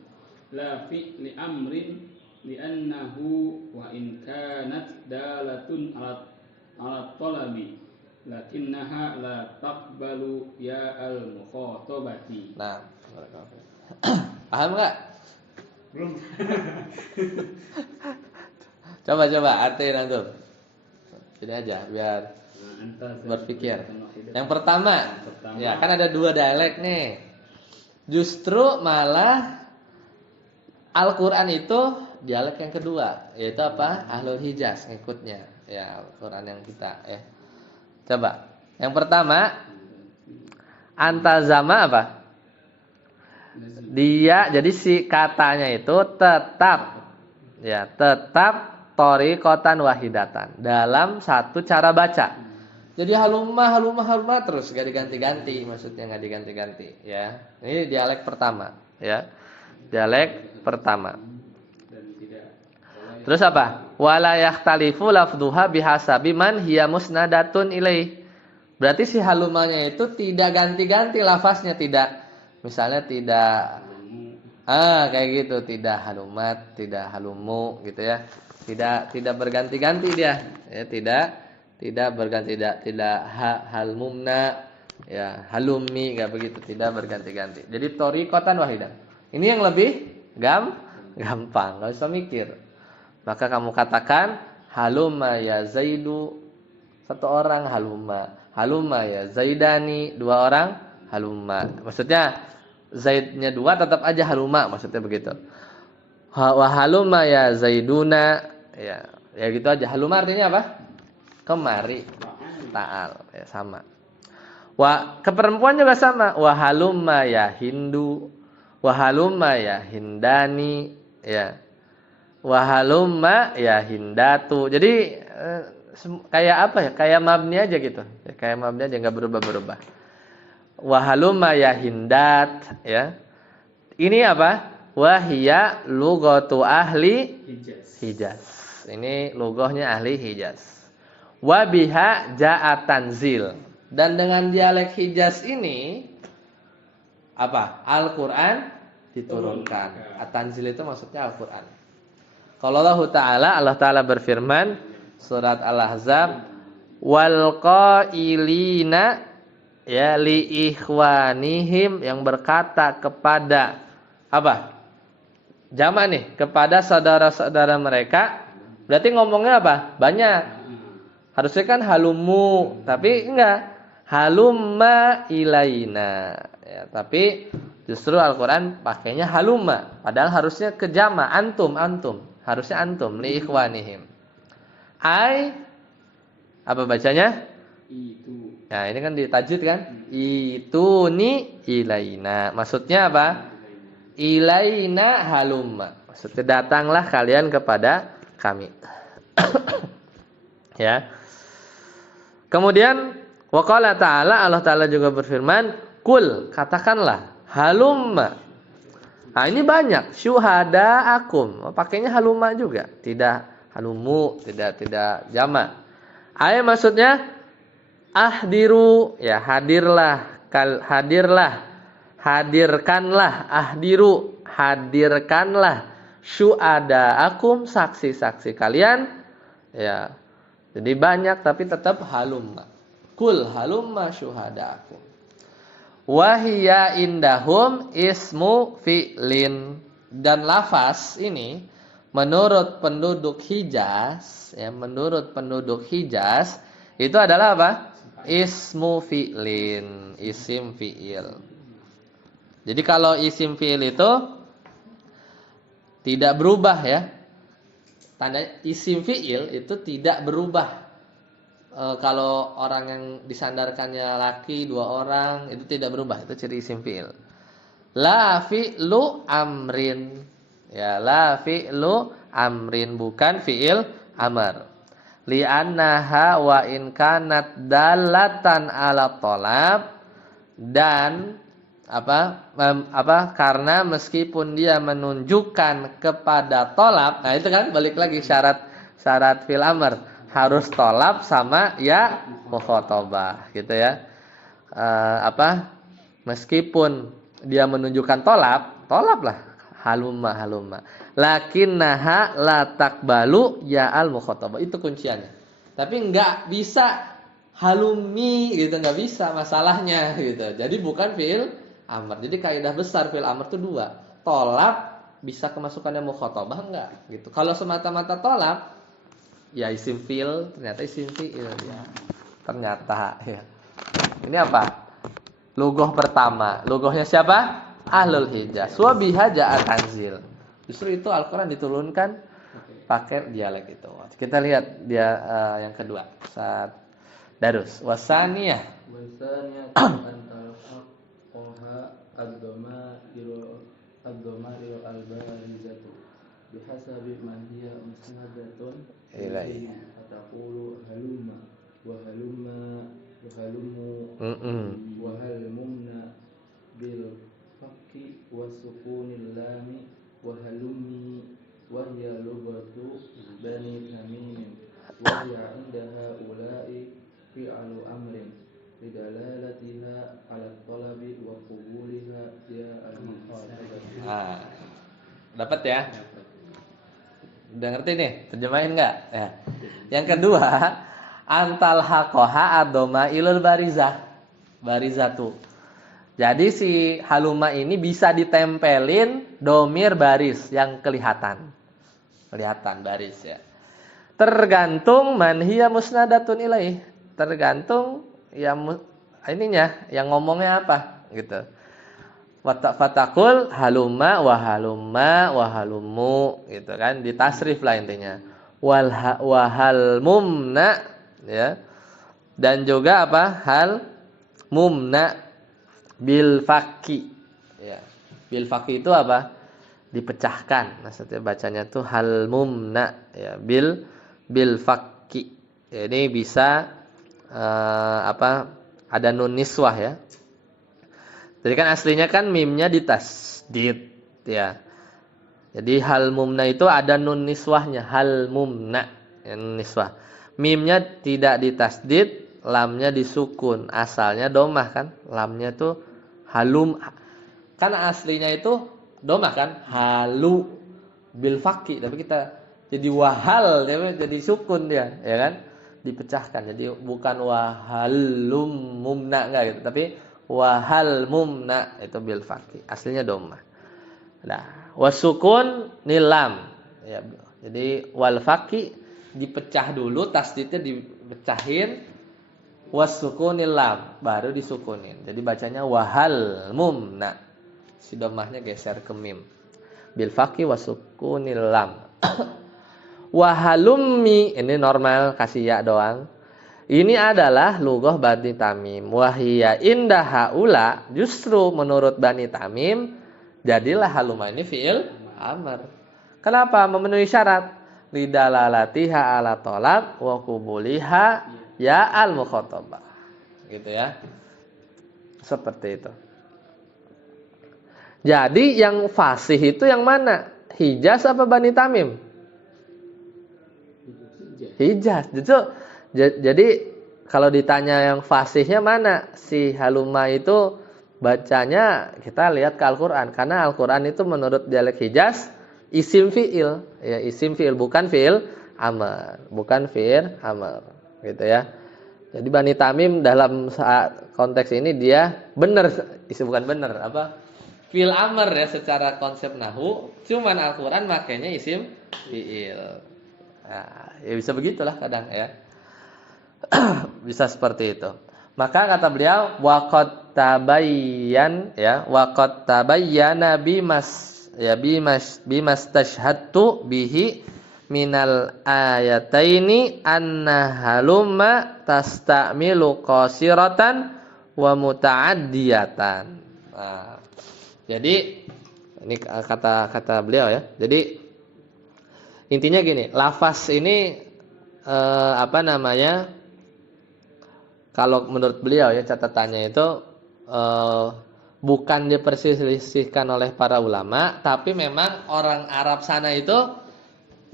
la fi'li amrin li'annahu wa in kanat dalatun ala talabi lakinnaha la taqbalu ya al-mukhatabati. Nah, paham enggak? Belum. Coba artiin antum. Sini aja biar berpikir. Yang pertama, ya kan ada dua dialek nih. Justru malah Al-Qur'an itu dialek yang kedua, yaitu apa? Ahlul Hijaz ngikutnya. Ya, Al-Qur'an yang kita Coba. Yang pertama, antazama apa? Dia jadi si katanya itu tetap thoriqatan wahidatan dalam satu cara baca. Jadi halumma terus gak diganti-ganti, maksudnya gak diganti-ganti ya. Ini dialek pertama ya. Dialek pertama. Terus apa? Wala yakhtalifu lafdhuha bihasabi man hiya musnadatun ilaih. Berarti si halumanya itu tidak ganti-ganti lafaznya, tidak. Misalnya tidak kayak gitu, tidak halumat, tidak halumu gitu ya. Tidak berganti-ganti dia. Ya, tidak berganti, tidak halmumna, ya, halumi enggak begitu, tidak berganti-ganti. Jadi thoriqatan wahidah. Ini yang lebih gampang, enggak usah mikir. Maka kamu katakan halumma ya Zaidu, satu orang halumma ya Zaidani, dua orang halumma. Maksudnya Zaidnya dua tetap aja halumma, maksudnya begitu. Wa halumma ya Zaiduna, ya gitu aja. Halumma artinya apa? Kemari, ta'al, ya sama. Ke perempuan juga sama. Wa halumma ya Hindu, wa halumma ya Hindani, ya. Wahalumma ya Hindatu. Jadi kayak apa ya? Kayak mabni aja gitu. Ya, kayak mabni aja enggak berubah-berubah. Wahalumma ya Hindat ya. Ini apa? Wahia lughatu ahli Hijaz. Ini lughahnya ahli Hijaz. Wa biha ja'a tanzil. Dan dengan dialek Hijaz ini apa? Al-Qur'an diturunkan. At-tanzil itu maksudnya Al-Qur'an. Kalau Allah Ta'ala berfirman surat Al-Ahzab wal qailina ya li ikhwanihim, yang berkata kepada apa? Jamak nih, kepada saudara-saudara mereka. Berarti ngomongnya apa? Banyak. Harusnya kan halumu, tapi enggak. Halumma ilaina. Ya, tapi justru Al-Qur'an pakainya halumma, padahal harusnya ke jamak antum. Harusnya antum li ikhwanihim. Apa bacanya? Itu. Nah, ini kan ditajwid kan? Ituni ilaina. Maksudnya apa? Ilaina halumma. Maksudnya datanglah kalian kepada kami. Ya. Kemudian waqala ta'ala, Allah Ta'ala juga berfirman, kul, katakanlah, halumma. Nah, ini banyak syuhada akum, pakainya haluma juga, tidak halumu, tidak jamak. Maksudnya ahdiru, ya hadirkanlah, hadirkanlah syuhada akum, saksi-saksi kalian, ya. Jadi banyak tapi tetap halumma. Kul halumma syuhada akum. Wahia indahum ismu fi'lin. Dan lafaz ini menurut penduduk Hijaz, ya, menurut penduduk Hijaz Itu adalah apa? Ismu fi'lin, isim fi'il. Jadi kalau isim fi'il itu tidak berubah ya. Tanda isim fi'il itu tidak berubah. Kalau orang yang disandarkannya laki 2 orang itu tidak berubah, itu ciri isim fi'il. La fi'lu amrin. Ya, la fi'lu amrin bukan fi'il amr. Li'annaha wa in kanat dalatan ala tolab, dan karena meskipun dia menunjukkan kepada tolab. Nah itu kan balik lagi syarat fi'il amr harus tolab sama ya mukhatabah gitu ya. Meskipun dia menunjukkan tolab lah halumma. Lakinnaha la taqbalu ya al mukhatabah. Itu kunciannya. Tapi enggak bisa halumi gitu, enggak bisa masalahnya gitu. Jadi bukan fi'il amr. Jadi kaidah besar fi'il amr itu 2. Tolab bisa kemasukannya mukhatabah enggak gitu. Kalau semata-mata tolab ya isim fi'il, ternyata isim fi'il ya. Ternyata ya. Ini apa? Lugoh pertama. Lugohnya siapa? Ahlul Hijaz. Wa biha ja'a tanzil. Justru itu Al-Qur'an diturunkan pakai dialek itu. Kita lihat dia yang kedua. Saat Darus. Wasaniyah. Wasaniyah antal aqaha ad-dhamairu al-barizatu bihasabi ma hiya musnadatun ilaihi. Fataqulu halumma wa halumma wa halumu wa halumna bil fakki wa sukunil lami wa halummi wa hiya lugatu bani tamim wa hiya indaha ulai fi'alu amrin lidalalatiha ala talabi wa qubuliha ya al-mukhatabah. Dapat ya? Udah ngerti nih? Terjemahin enggak? Ya. Yang kedua, antal haqaha ad-doma ilul barizatu. Jadi si haluma ini bisa ditempelin domir baris yang kelihatan baris ya. Tergantung man hiya musnadatun ilaih. Tergantung yang ngomongnya apa gitu. Fatakul halumma wa halummu gitu kan, ditasrif lah intinya. Wa halmumna ya. Dan juga apa? Hal mumna bil fakki. Ya. Bil fakki itu apa? Dipecahkan. Maksudnya bacanya tuh hal mumna ya, bil fakki. Ya, ini bisa ada nun niswah ya. Jadi kan aslinya kan mimnya ditasdid ya. Jadi hal mumna itu ada nun niswahnya, hal mumna ya, nun niswah. Mimnya tidak ditasdid, lamnya disukun. Asalnya domah kan? Lamnya tuh halum. Kan aslinya itu domah kan? Halu bil fakki, tapi kita jadi wahal, jadi sukun dia, ya kan? Dipecahkan. Jadi bukan wahalum mumna enggak gitu, tapi wahal mumna itu bil fakki. Aslinya domah. Nah, wasukun nilam. Ya, jadi wal fakki dipecah dulu, tasdidnya dipecahin, wasukunil lam baru disukunin. Jadi bacanya wahal mumna. Si domahnya geser ke mim. Bil fakki wasukunil lam. Wahalummi ini normal kasih ya doang. Ini adalah lughah Bani Tamim. Wahiyya inda haula, justru menurut Bani Tamim jadilah haluma ini fi'il amr. Kenapa? Memenuhi syarat lidalalatiha ala tolab wa qubuliha ya al mukhatabah. Gitu ya. Seperti itu. Jadi yang fasih itu yang mana? Hijaz apa Bani Tamim? Hijaz. Jadi kalau ditanya yang fasihnya mana? Si haluma itu bacanya kita lihat ke Al-Qur'an, karena Al-Qur'an itu menurut dialek Hijaz isim fi'il, ya isim fi'il bukan fi'il amr, gitu ya. Jadi Bani Tamim dalam konteks ini dia benar, bukan benar, fi'il amr ya secara konsep nahwu, cuman Al-Qur'an makainya isim fi'il. Nah, ya bisa begitulah kadang ya. Bisa seperti itu. Maka kata beliau waqad tabayyan ya waqad tabayyana bimas tashhadtu bihi minal ayataini anna halumma tastamilu qasiratan wa muta'addiyatan. Nah, jadi ini kata beliau ya. Jadi intinya gini, lafaz ini apa namanya? Kalau menurut beliau ya catatannya itu bukan diperselisihkan oleh para ulama, tapi memang orang Arab sana itu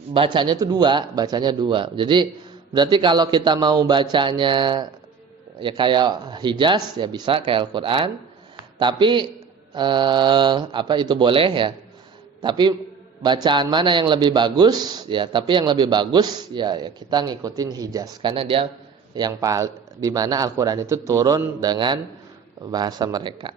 bacanya dua. Jadi berarti kalau kita mau bacanya ya kayak Hijaz ya bisa kayak Al-Qur'an, tapi apa itu boleh ya. Tapi bacaan mana yang lebih bagus ya, tapi yang lebih bagus ya kita ngikutin Hijaz karena dia yang di mana Al-Qur'an itu turun dengan bahasa mereka.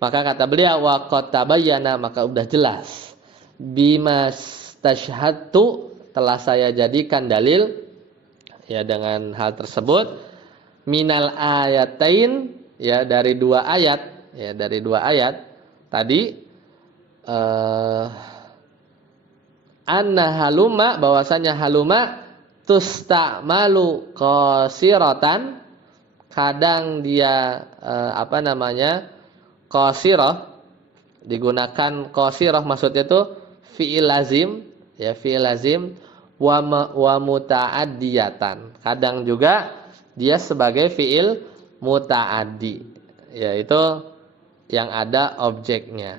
Maka kata beliau waqad tabayyana, maka udah jelas bimas tashhadtu, telah saya jadikan dalil ya dengan hal tersebut minal ayatain ya dari dua ayat tadi anna haluma, bahwasanya haluma tusta'malu qasiratan, kadang dia apa namanya qasirah, digunakan qasirah maksudnya itu fi'il lazim ya, fi'il lazim wa muta'addiyatan, kadang juga dia sebagai fi'il muta'addi, yaitu yang ada objeknya.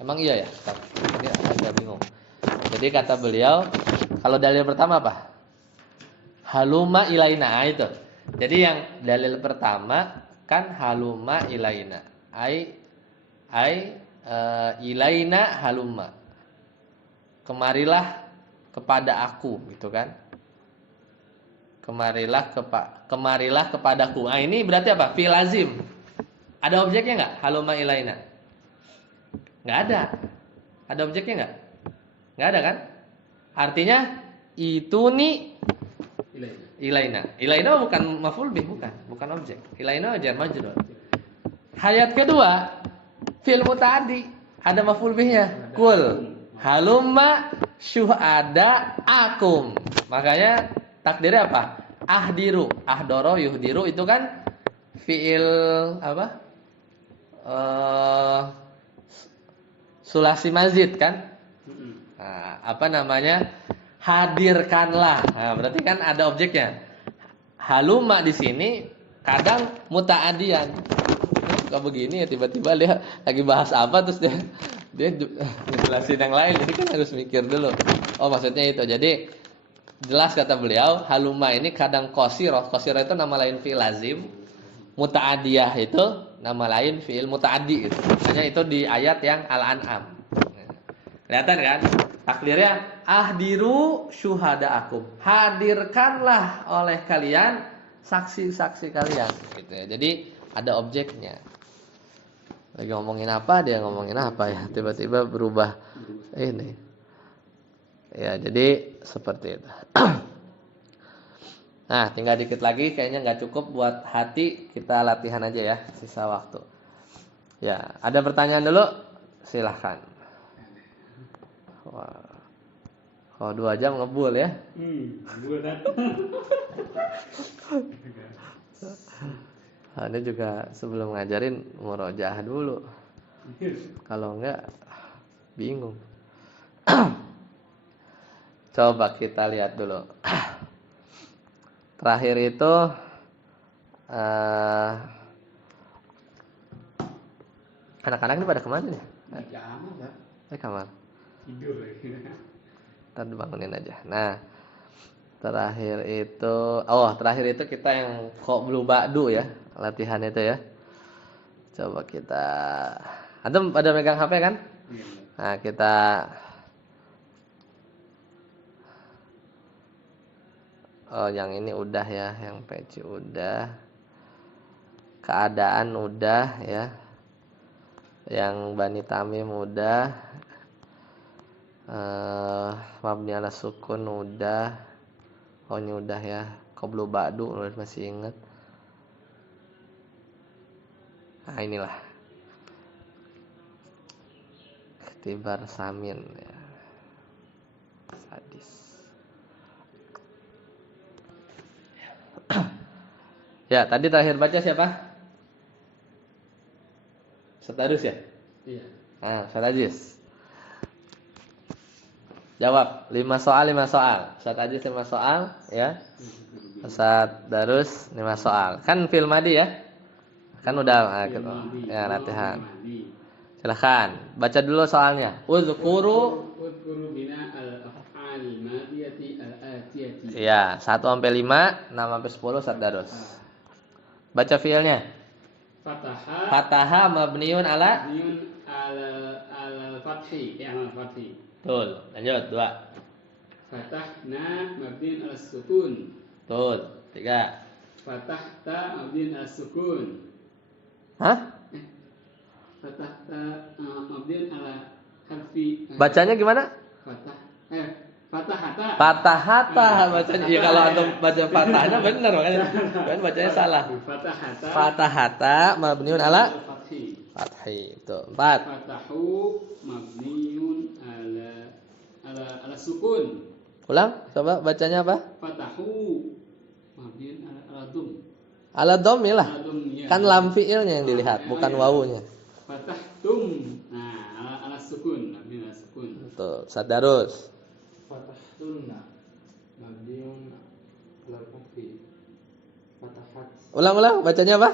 Emang iya ya? Ini agak bingung. Jadi kata beliau, kalau dalil pertama apa? Haluma ilaina, itu. Jadi yang dalil pertama kan haluma ilaina. Ilaina haluma. Kemarilah kepada aku, gitu kan? Kemarilah kepadaku. Ah, ini berarti apa? Fi'il lazim. Ada objeknya enggak? Haluma ilaina. Enggak ada. Ada objeknya enggak? Enggak ada kan? Artinya itu nih ilaina. Ilaina bukan maf'ul bih, bukan objek. Ilaina jar majrur. Hayat kedua, fi'il muta'addi, ada maf'ul bihnya. Kul halumma syuhada akum. Makanya takdirnya apa? Ahdiru, ahdoro yuhdiru itu kan fi'il apa? Sulasi mazid kan? Nah, apa namanya? Hadirkanlah. Nah, berarti kan ada objeknya. Haluma di sini kadang muta'adian. Kalau begini ya tiba-tiba dia lagi bahas apa terus dia jelasin yang lain. Jadi kan harus mikir dulu. Oh, maksudnya itu. Jadi jelas kata beliau, haluma ini kadang qasirah. Qasirah itu nama lain fi'il lazim. Muta'adiyah itu nama lain fi'il muta'addi gitu. Makanya itu di ayat yang Al-An'am. Kelihatan kan? Takdirnya ahdiru syuhadaakum. Hadirkanlah oleh kalian saksi-saksi kalian gitu ya. Jadi ada objeknya. Lagi ngomongin apa dia ngomongin apa ya, tiba-tiba berubah ini. Ya, jadi seperti itu. Nah, tinggal dikit lagi, kayaknya nggak cukup buat hati, kita latihan aja ya, sisa waktu. Ya, ada pertanyaan dulu? Silahkan. Wah. Oh, 2 jam ngebul ya? Ini juga sebelum ngajarin murojaah dulu. Kalau enggak, bingung. Coba kita lihat dulu. Terakhir itu anak-anak ini pada kemana nih? Kamar. Tidur. Ntar dibangunin aja. Nah, terakhir itu kita yang qoblul ba'du ya, latihan itu ya. Coba kita, antum pada megang HP kan? Nah, kita yang ini udah ya, yang peci udah, keadaan udah ya, yang Bani Tamim udah, mabni ala sukun udah, ini udah ya, qablu ba'du masih ingat. Nah, inilah ikhtibar samin ya. Sadis. Ya, tadi terakhir baca siapa? Ustaz ya? Iya. Nah, Ustaz Aziz. Jawab 5 soal 5 soal. Ustaz Aziz 5 soal ya. Ustaz Darus 5 soal. Kan fil madi ya? Kan udah ya latihan. Silakan baca dulu soalnya. Uzkuru bina al-af'al madiyati al-atiyati. ya, 1 sampai 5, 6 sampai 10 Ustaz Darus. Baca fiilnya. Fataha mabniun ala al-fathi, ya al-fathi. Betul. Lanjut 2. Fatahna mabniun ala sukun. Betul. 3. Fatahta mabniun ala sukun. Hah? Fatahta mabniun ala harfi. Bacanya gimana? Fatahata. Fatahata bacanya. Ya kalau antum baca fatahnya benar makanya. Kan bacanya salah. Fatahata mabniun ala fathi. Itu 4. Fatahu mabniun ala sukun. Ulang, coba bacanya apa? Fatahu mabniun ala dum. Ala dhammi lah. Ala dum, ya. Kan lam fiilnya yang dilihat, bukan wawunya. Fatahtum. Nah, ala sukun, mabniun ala sukun. Tuh, Sadarus. Fatahtunna mabniun ala fathi. Fatahat. Ulang, bacanya apa?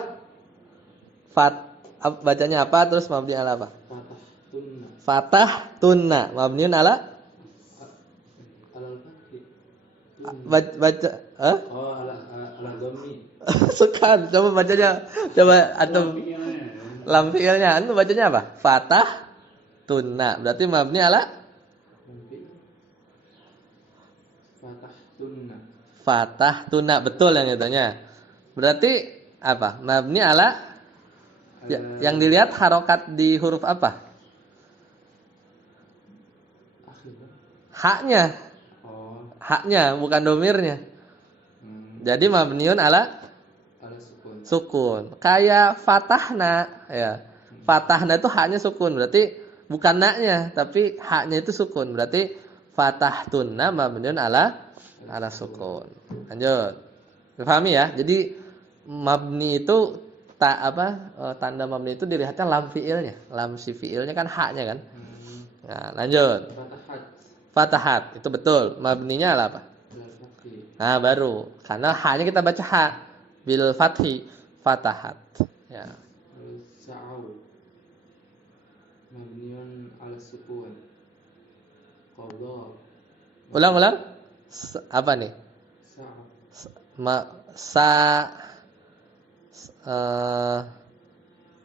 Bacanya apa terus mabni ala apa? Fatahtunna. Fatahtunna mabniun ala fathi. baca Oh, ala dhammi. Sukan, coba bacanya. Coba antum lam fiilnya. Antum bacanya apa? Fatahtunna. Berarti mabni ala Fatahtunna, betul yang itanya. Berarti apa? Mabni ala yang dilihat harokat di huruf apa? Haknya. Haknya bukan domirnya. Jadi mabniun ala sukun. Kayak fatahna ya. Fatahna itu haknya sukun. Berarti bukan naknya, tapi haknya itu sukun. Berarti fatahtunna mabniun ala sukun. Lanjut. Dipahami ya? Jadi mabni itu tanda mabni itu dilihatnya lam fiilnya. Lam si fiilnya kan haknya kan? Nah, lanjut. Fatahat. Itu betul. Mabninya ala apa? Nah, baru. Karena haknya kita baca ha bil fathi. Fatahat. Ya. Sa'u mabniun ala sukun. Qadha. Ulang. Apa nih?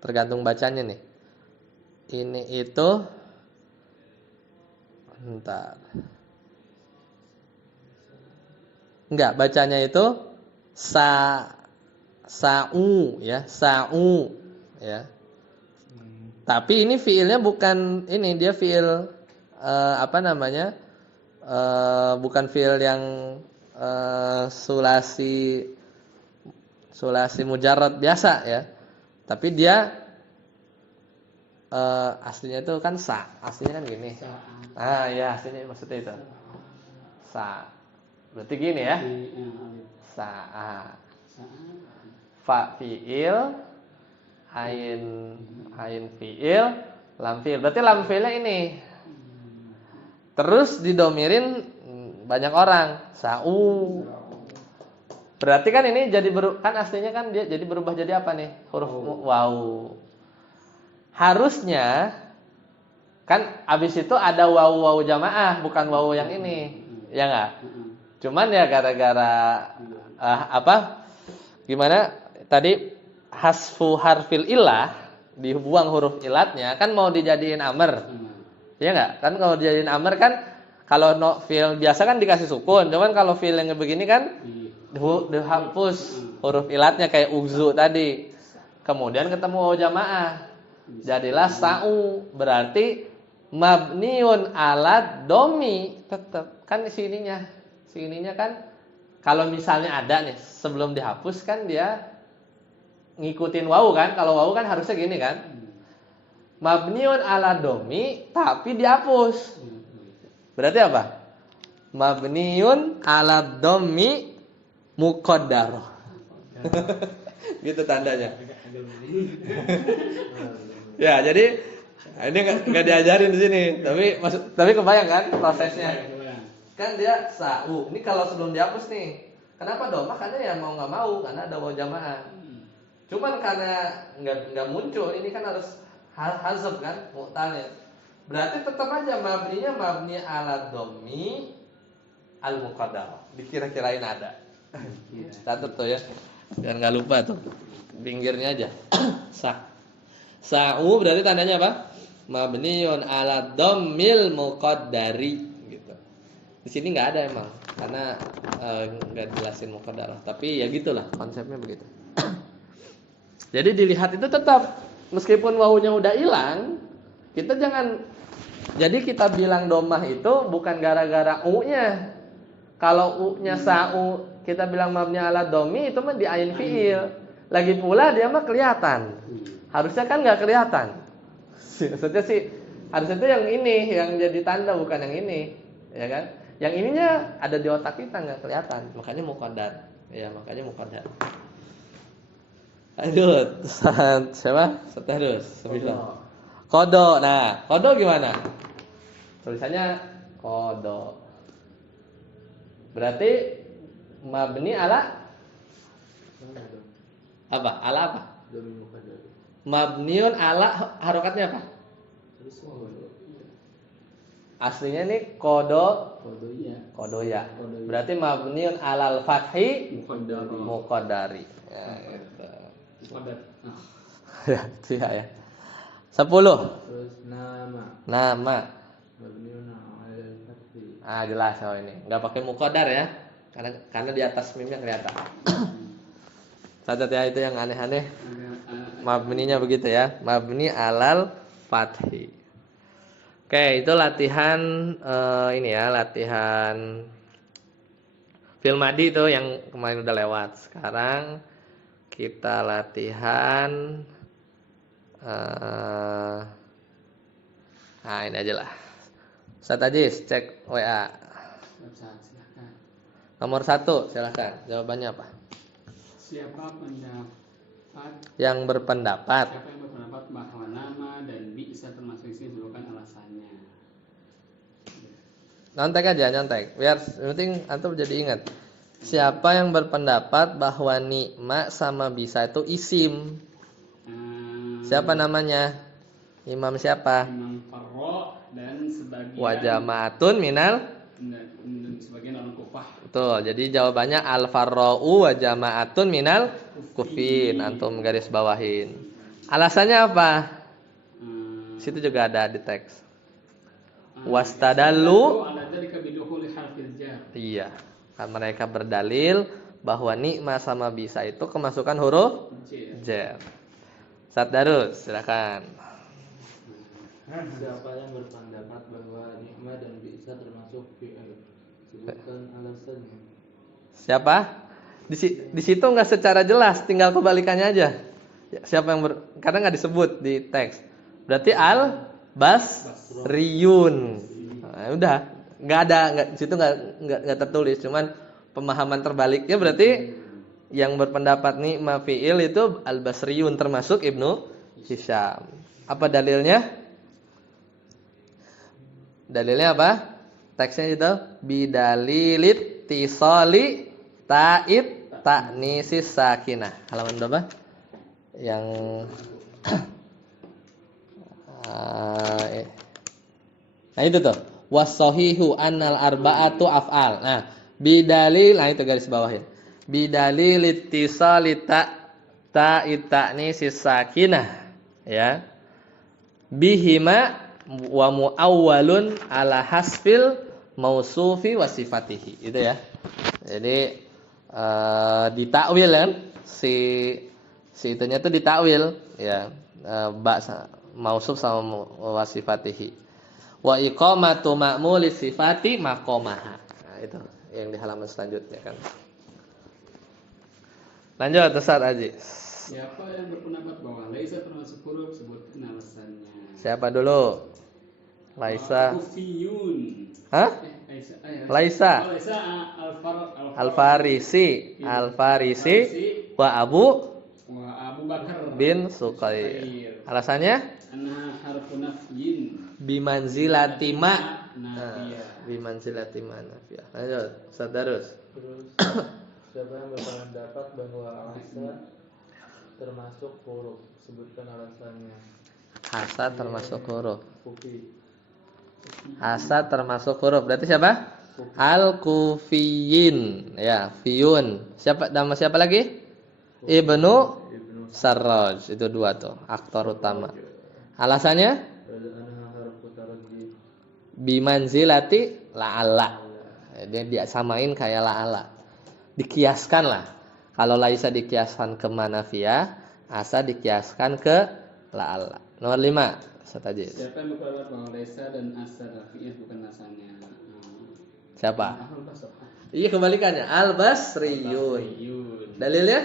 Tergantung bacanya nih. Ini itu bentar. Enggak, bacanya itu sa'u ya, sa'u ya. Tapi ini fiilnya bukan ini, dia fiil bukan fiil yang sulasi mujarrad biasa ya. Tapi dia aslinya itu kan aslinya kan gini. Ah ya, aslinya maksudnya itu. Berarti gini ya. Fa fiil, ain fiil, lam fiil. Berarti lam fiilnya ini. Terus didomirin banyak orang. Sa'u. Berarti kan ini jadi kan aslinya kan dia jadi berubah jadi apa nih? Huruf waw. Harusnya kan abis itu ada waw jamaah, bukan waw yang ini. Ya enggak? Cuman ya gara-gara gimana tadi hasfu harfil ilah, dibuang huruf ilatnya kan mau dijadiin amr. Ya enggak? Kan kalau dijadiin amr kan kalau fiil biasa kan dikasih sukun. Cuman kalau fiil yang begini kan dihapus huruf ilatnya kayak ugzu tadi. Kemudian ketemu waw jamaah. Jadilah sa'u. Berarti mabniun ala domi tetap kan sininya kan kalau misalnya ada nih sebelum dihapus kan dia ngikutin wawu kan. Kalau wawu kan harusnya gini kan. Mabniun ala domi tapi dihapus. Berarti apa? Mabniun ala domi muqaddar. Gitu tandanya. Ya, jadi ini nggak diajarin di sini, tapi kebayang kan prosesnya. Kan dia sa'u. Ini kalau sebelum dihapus nih. Kenapa domah? Karena ya mau nggak mau karena ada wawu jamaah. Cuman karena nggak muncul, ini kan harus hazaf kan, mu'talil. Berarti tetap aja mabninya mabni ala dhammi al muqaddar. Dikira-kirain ada. Catat tuh ya. Biar nggak lupa tuh. Pinggirnya aja. Sa'u berarti tandanya apa? Mabniun ala dhammil muqaddari gitu. Di sini nggak ada emang karena nggak jelasin muqaddar. Tapi ya gitulah konsepnya begitu. Jadi dilihat itu tetap meskipun wawunya udah hilang, kita jangan. Jadi kita bilang domah itu bukan gara-gara u-nya. Kalau u-nya sa'u, kita bilang mabni ala dhammi itu mah di ain fi'il. Lagi pula dia mah kelihatan. Harusnya kan nggak kelihatan. Maksudnya sih harusnya itu yang ini yang jadi tanda bukan yang ini, ya kan? Yang ininya ada di otak kita nggak kelihatan. Makanya muqaddar. Ya, makanya muqaddar. Lanjut. Siapa? Terus. Kodo. Nah, kodo gimana? Tulisannya kodo. Berarti mabni ala apa? Ala apa? Mabniun ala harokatnya apa? Aslinya nih kodoya. Berarti mabniun alal fathi muqaddari. Ya, gitu. Ya, itu ya. 10. Terus nama. Mabniun alal fathi. Jelas ini. Enggak pakai muqaddar ya. Karena di atas mimnya kelihatan. Catat ya itu yang aneh-aneh. Mabninya begitu ya. Mabni alal fathi. Oke, itu latihan ini ya, latihan fil madi itu yang kemarin udah lewat. Sekarang kita latihan ini aja lah. Ustaz Ajis, cek WA. Nomor 1, silakan. Jawabannya apa? Siapa yang berpendapat bahwa nama dan bisa termasuk isi bukan alasannya. Nyontek. Biar penting antum jadi ingat. Siapa yang berpendapat bahwa nikma sama bisa itu isim? Siapa namanya? Imam siapa? Imam Farro dan sebagian Wa jama'atun minal sebagian orang Kufah. Betul. Jadi jawabannya al-farra'u wa jama'atun minal kufin. Antum garis bawahin. Alasannya apa? Situ juga ada di teks. Wastadallu. Iya. Kan mereka berdalil bahwa nikma sama bisa itu kemasukan huruf jar. Ustaz Darus, silakan. Siapa yang berpendapat bahwa nikmat dan bisa termasuk fi'il? Sebutkan alasannya. Siapa? Di situ nggak secara jelas, tinggal kebalikannya aja. Siapa yang karena nggak disebut di teks. Berarti al-basriyun. Nah, udah, di situ nggak tertulis, cuman pemahaman terbaliknya berarti yang berpendapat nikma fi'il itu al-basriyun termasuk Ibnu Hisham. Apa dalilnya? Dalilnya apa? Teksnya itu bidalilit tisali ta'id ta'nisis sakinah. Halaman berapa? Yang nah itu tuh wasahihu annal arba'atu af'al. Nah, bidalil, nah itu garis bawahnya. Bidalilit tisali ta'id ta'nisis sakinah, ya. Bihima wa muawwalun ala hasfil mausufi wa sifatihi. Itu ya. Jadi ditakwil kan si itunya itu ditakwil ya, mausuf sama wasifatihi. Wa iqamatu ma'muli sifati maqamaha. Nah, itu yang di halaman selanjutnya kan. Lanjut Ustaz Aji. Siapa yang berpendapat bahwa laisa termasuk huruf, sebutkan alasannya. Siapa dulu? Laisa. Kufiyun. Hah? Laisa. Laisa Al-Farisi. Al-Farisi wa Abu Bakar bin Suqair. Alasannya? Anna harfu nafyin Bimanzilati ma. nafiyah. Bimanzilati ma nafiyah. Lanjut Ustaz Darus. Terus siapa yang berpendapat bahwa asa termasuk huruf, sebutkan alasannya. Asa termasuk huruf. Kufi. Asa termasuk huruf. Berarti siapa? Al-Kufiyin. Ya, Fiyun. Nama siapa lagi? Ibnu Sarraj. Itu dua tuh, aktor utama. Alasannya? Bimanzilati la'alla. Dia samain kayak la'alla. Dikiaskan lah. Kalau laisa dikiaskan ke manafiyah, asa dikiaskan ke la'alla. Nomor 5. Ustaz. Siapa yang berpendapat bahwa laisa dan asa rafiyah bukan asalnya? Siapa? Iya, kebalikannya. Al-Basriyun. Dalilnya?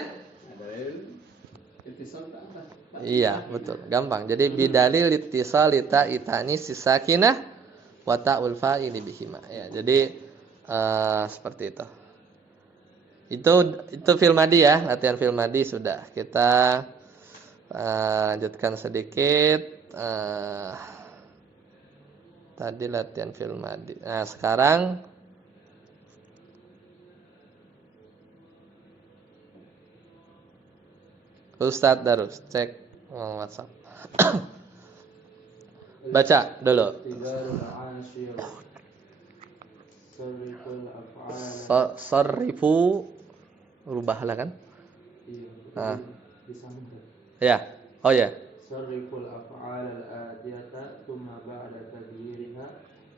Iya, betul. Gampang. Jadi bidalil ittisal ta itani sisakinah wa ta'ul fa'ili bihima. Ya, jadi seperti itu. Itu fil madi ya, latihan fil madi sudah. Kita lanjutkan sedikit. Tadi latihan fil madi. Nah, sekarang Ustadz Darus cek WhatsApp. Baca dulu. Sarrifu rubahlah kan? Nah. Ya. Oh ya. Sarriful af'al al-atiyata thumma ba'da taghyiriha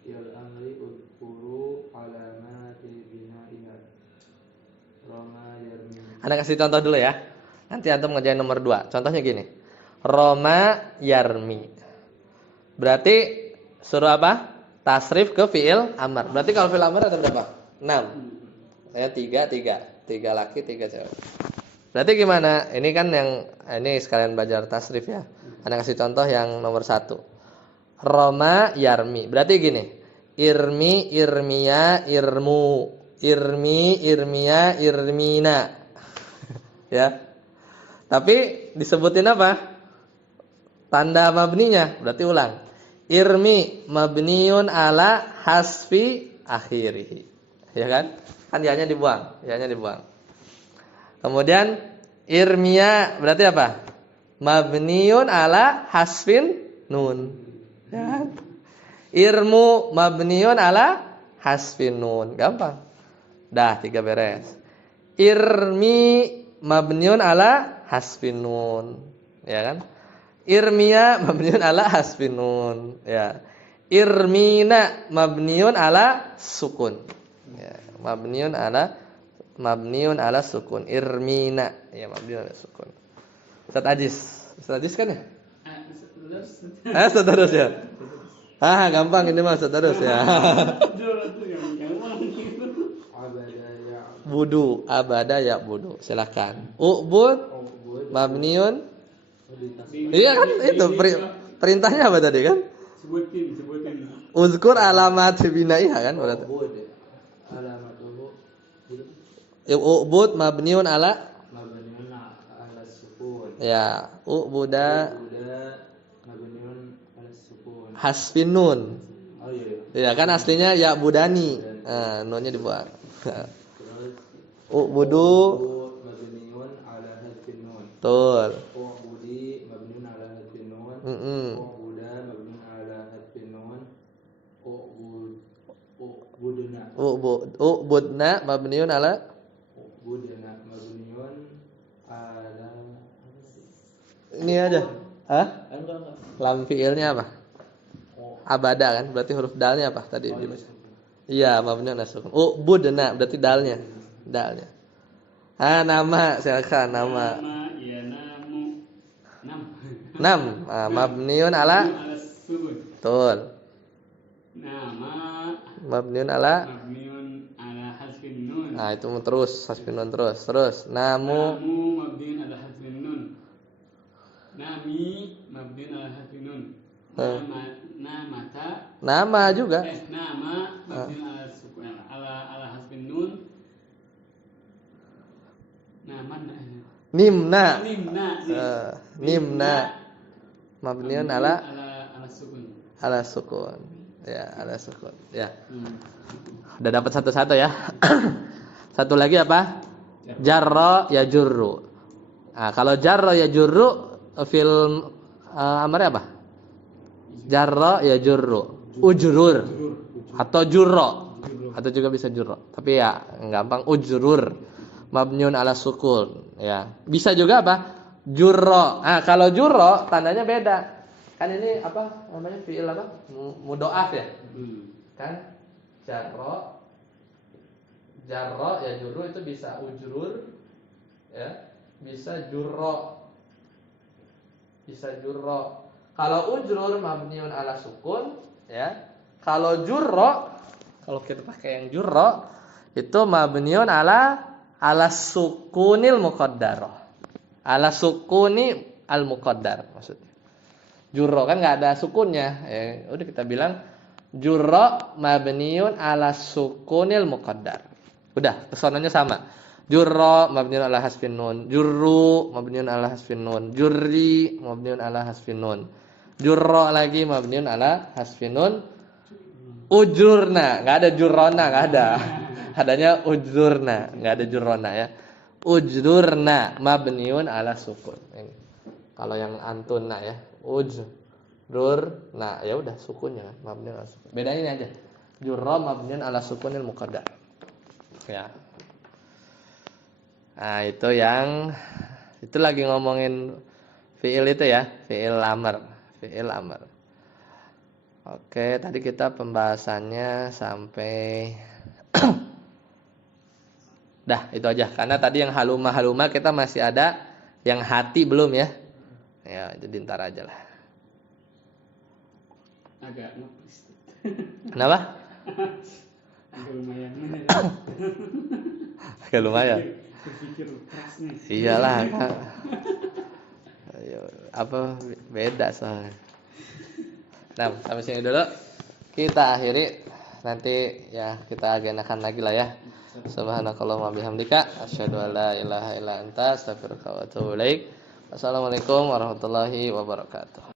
il amri udhkuru alamatil bina'iha. Roma yarmi. Anda kasih contoh dulu ya. Nanti antum ngerjain nomor 2. Contohnya gini. Roma yarmi. Berarti suruh apa? Tasrif ke fi'il amr. Berarti kalau fi'il amr ada berapa? 6. Ya 3 laki 3 cewek. Berarti gimana? Ini kan ini sekalian belajar tasrif ya. Anda kasih contoh yang nomor 1. Roma yarmi. Berarti gini. Irmi, irmiya, irmu. Irmi, irmiya, irmina. Ya. Tapi disebutin apa? Tanda mabninya. Berarti ulang. Irmi mabniun ala hasfi akhirih. Ya kan? Kan ya-nya dibuang. Kemudian irmiya berarti apa? Mabniun ala hasfin nun. Ya kan? Irmu mabniun ala hasfin nun. Gampang. Dah 3 beres. Irmi mabniun ala hasfin nun. Ya kan? Irmiya mabniun ala hasfin nun. Ya. Irmina mabniun ala sukun. Ya, mabniun ala sukun. Irmina ya mabniun ala sukun. Ustaz Ajis kan ya? Ustaz terus ya. Gampang ini mah Ustaz terus ya. Budu, abada ya budu. Silakan. Ubud mabniun. Iya kan itu perintahnya apa tadi kan? Sebutin. Uzkur alamat binaiha kan berarti. Ubud mabniun ala sukun. Ya, ubuda mabniun ala sukun. hasfin nun. Oh iya. Ya kan aslinya ya budani. Nah, nunnya dibuang. Ubudu mabniun ala hadfin nun. betul. Ubudi mabniun ala hadfin nun. Ubuda mabniun ala hadfin nun. Ubudna mabniun ala ini aja. Enggak. Lam fiilnya apa? Abada kan? Berarti huruf dalnya apa tadi? Iya, mabniun ala sukun. Ubudna berarti dalnya. Nama silakan nama. Ya namu. Nam. Mabniun ala sukun. betul. Nama Mabniun ala hasfin nun. Nah, itu terus hasfin nun terus. Namu nami mabniun ala hasbi nun. Namata Nama juga. nama mabniun ala sukun ala hasbi nun. Nimna. Nimna Mabniun ala sukun. ala sukun. Ya, ala sukun. Ya. Udah dapat satu-satu ya. Satu lagi apa? Jarra ya jurru. Nah, kalau jarra ya jurru fil amarnya apa? Jarra ya jurru. Ujrur atau jurro. Atau juga bisa jurro. Tapi ya gampang ujrur. Mabniun ala sukun. Ya. Bisa juga apa? Jurro. Nah, kalau jurro tandanya beda. Kan ini apa namanya? Fiil apa? Mudhoaf ya? Kan? Jarro ya jurru itu bisa ujrur ya, bisa jurro. Kalau ujrur mabniun ala sukun ya. Kalau jurro, kalau kita pakai yang jurro itu mabniun ala sukunil muqaddarah. Ala sukuni al muqaddar maksudnya. Jurro kan enggak ada sukunnya ya. Udah kita bilang jurro mabniun ala sukunil muqaddar. Udah, pesonanya sama. Jurro mabniun ala hasfin nun, jurru mabniun ala hasfin nun, jurri mabniun ala hasfin nun. Jurro lagi mabniun ala hasfin nun. Ujurna, enggak ada jurrona, enggak ada. Adanya ujurna, enggak ada jurrona ya. Ujurna mabniun ala sukun. Kalau yang antuna ya, ujrurna ya udah sukunnya mabniun ala sukun. Bedain aja. Jurra mabniun ala sukunil muqaddar. Ya. Nah, itu lagi ngomongin fiil itu ya, fiil amr. Oke, tadi kita pembahasannya sampai dah, itu aja. Karena tadi yang haluma kita masih ada yang hati belum ya. Ya, jadi ntar aja lah. Agak ngepres. Kenapa? Agak lumayan. Agak lumayan. Berpikir keras nih. Iyalah, Kak. Apa beda soalnya. Nah, sampai sini dulu. Kita akhiri. Nanti ya kita agendakan lagi lah ya. Subhanakallahumma bihamdika asyhadu an la ilaha illa anta astaghfiruka wa atubu ilaik. Wassalamualaikum warahmatullahi wabarakatuh.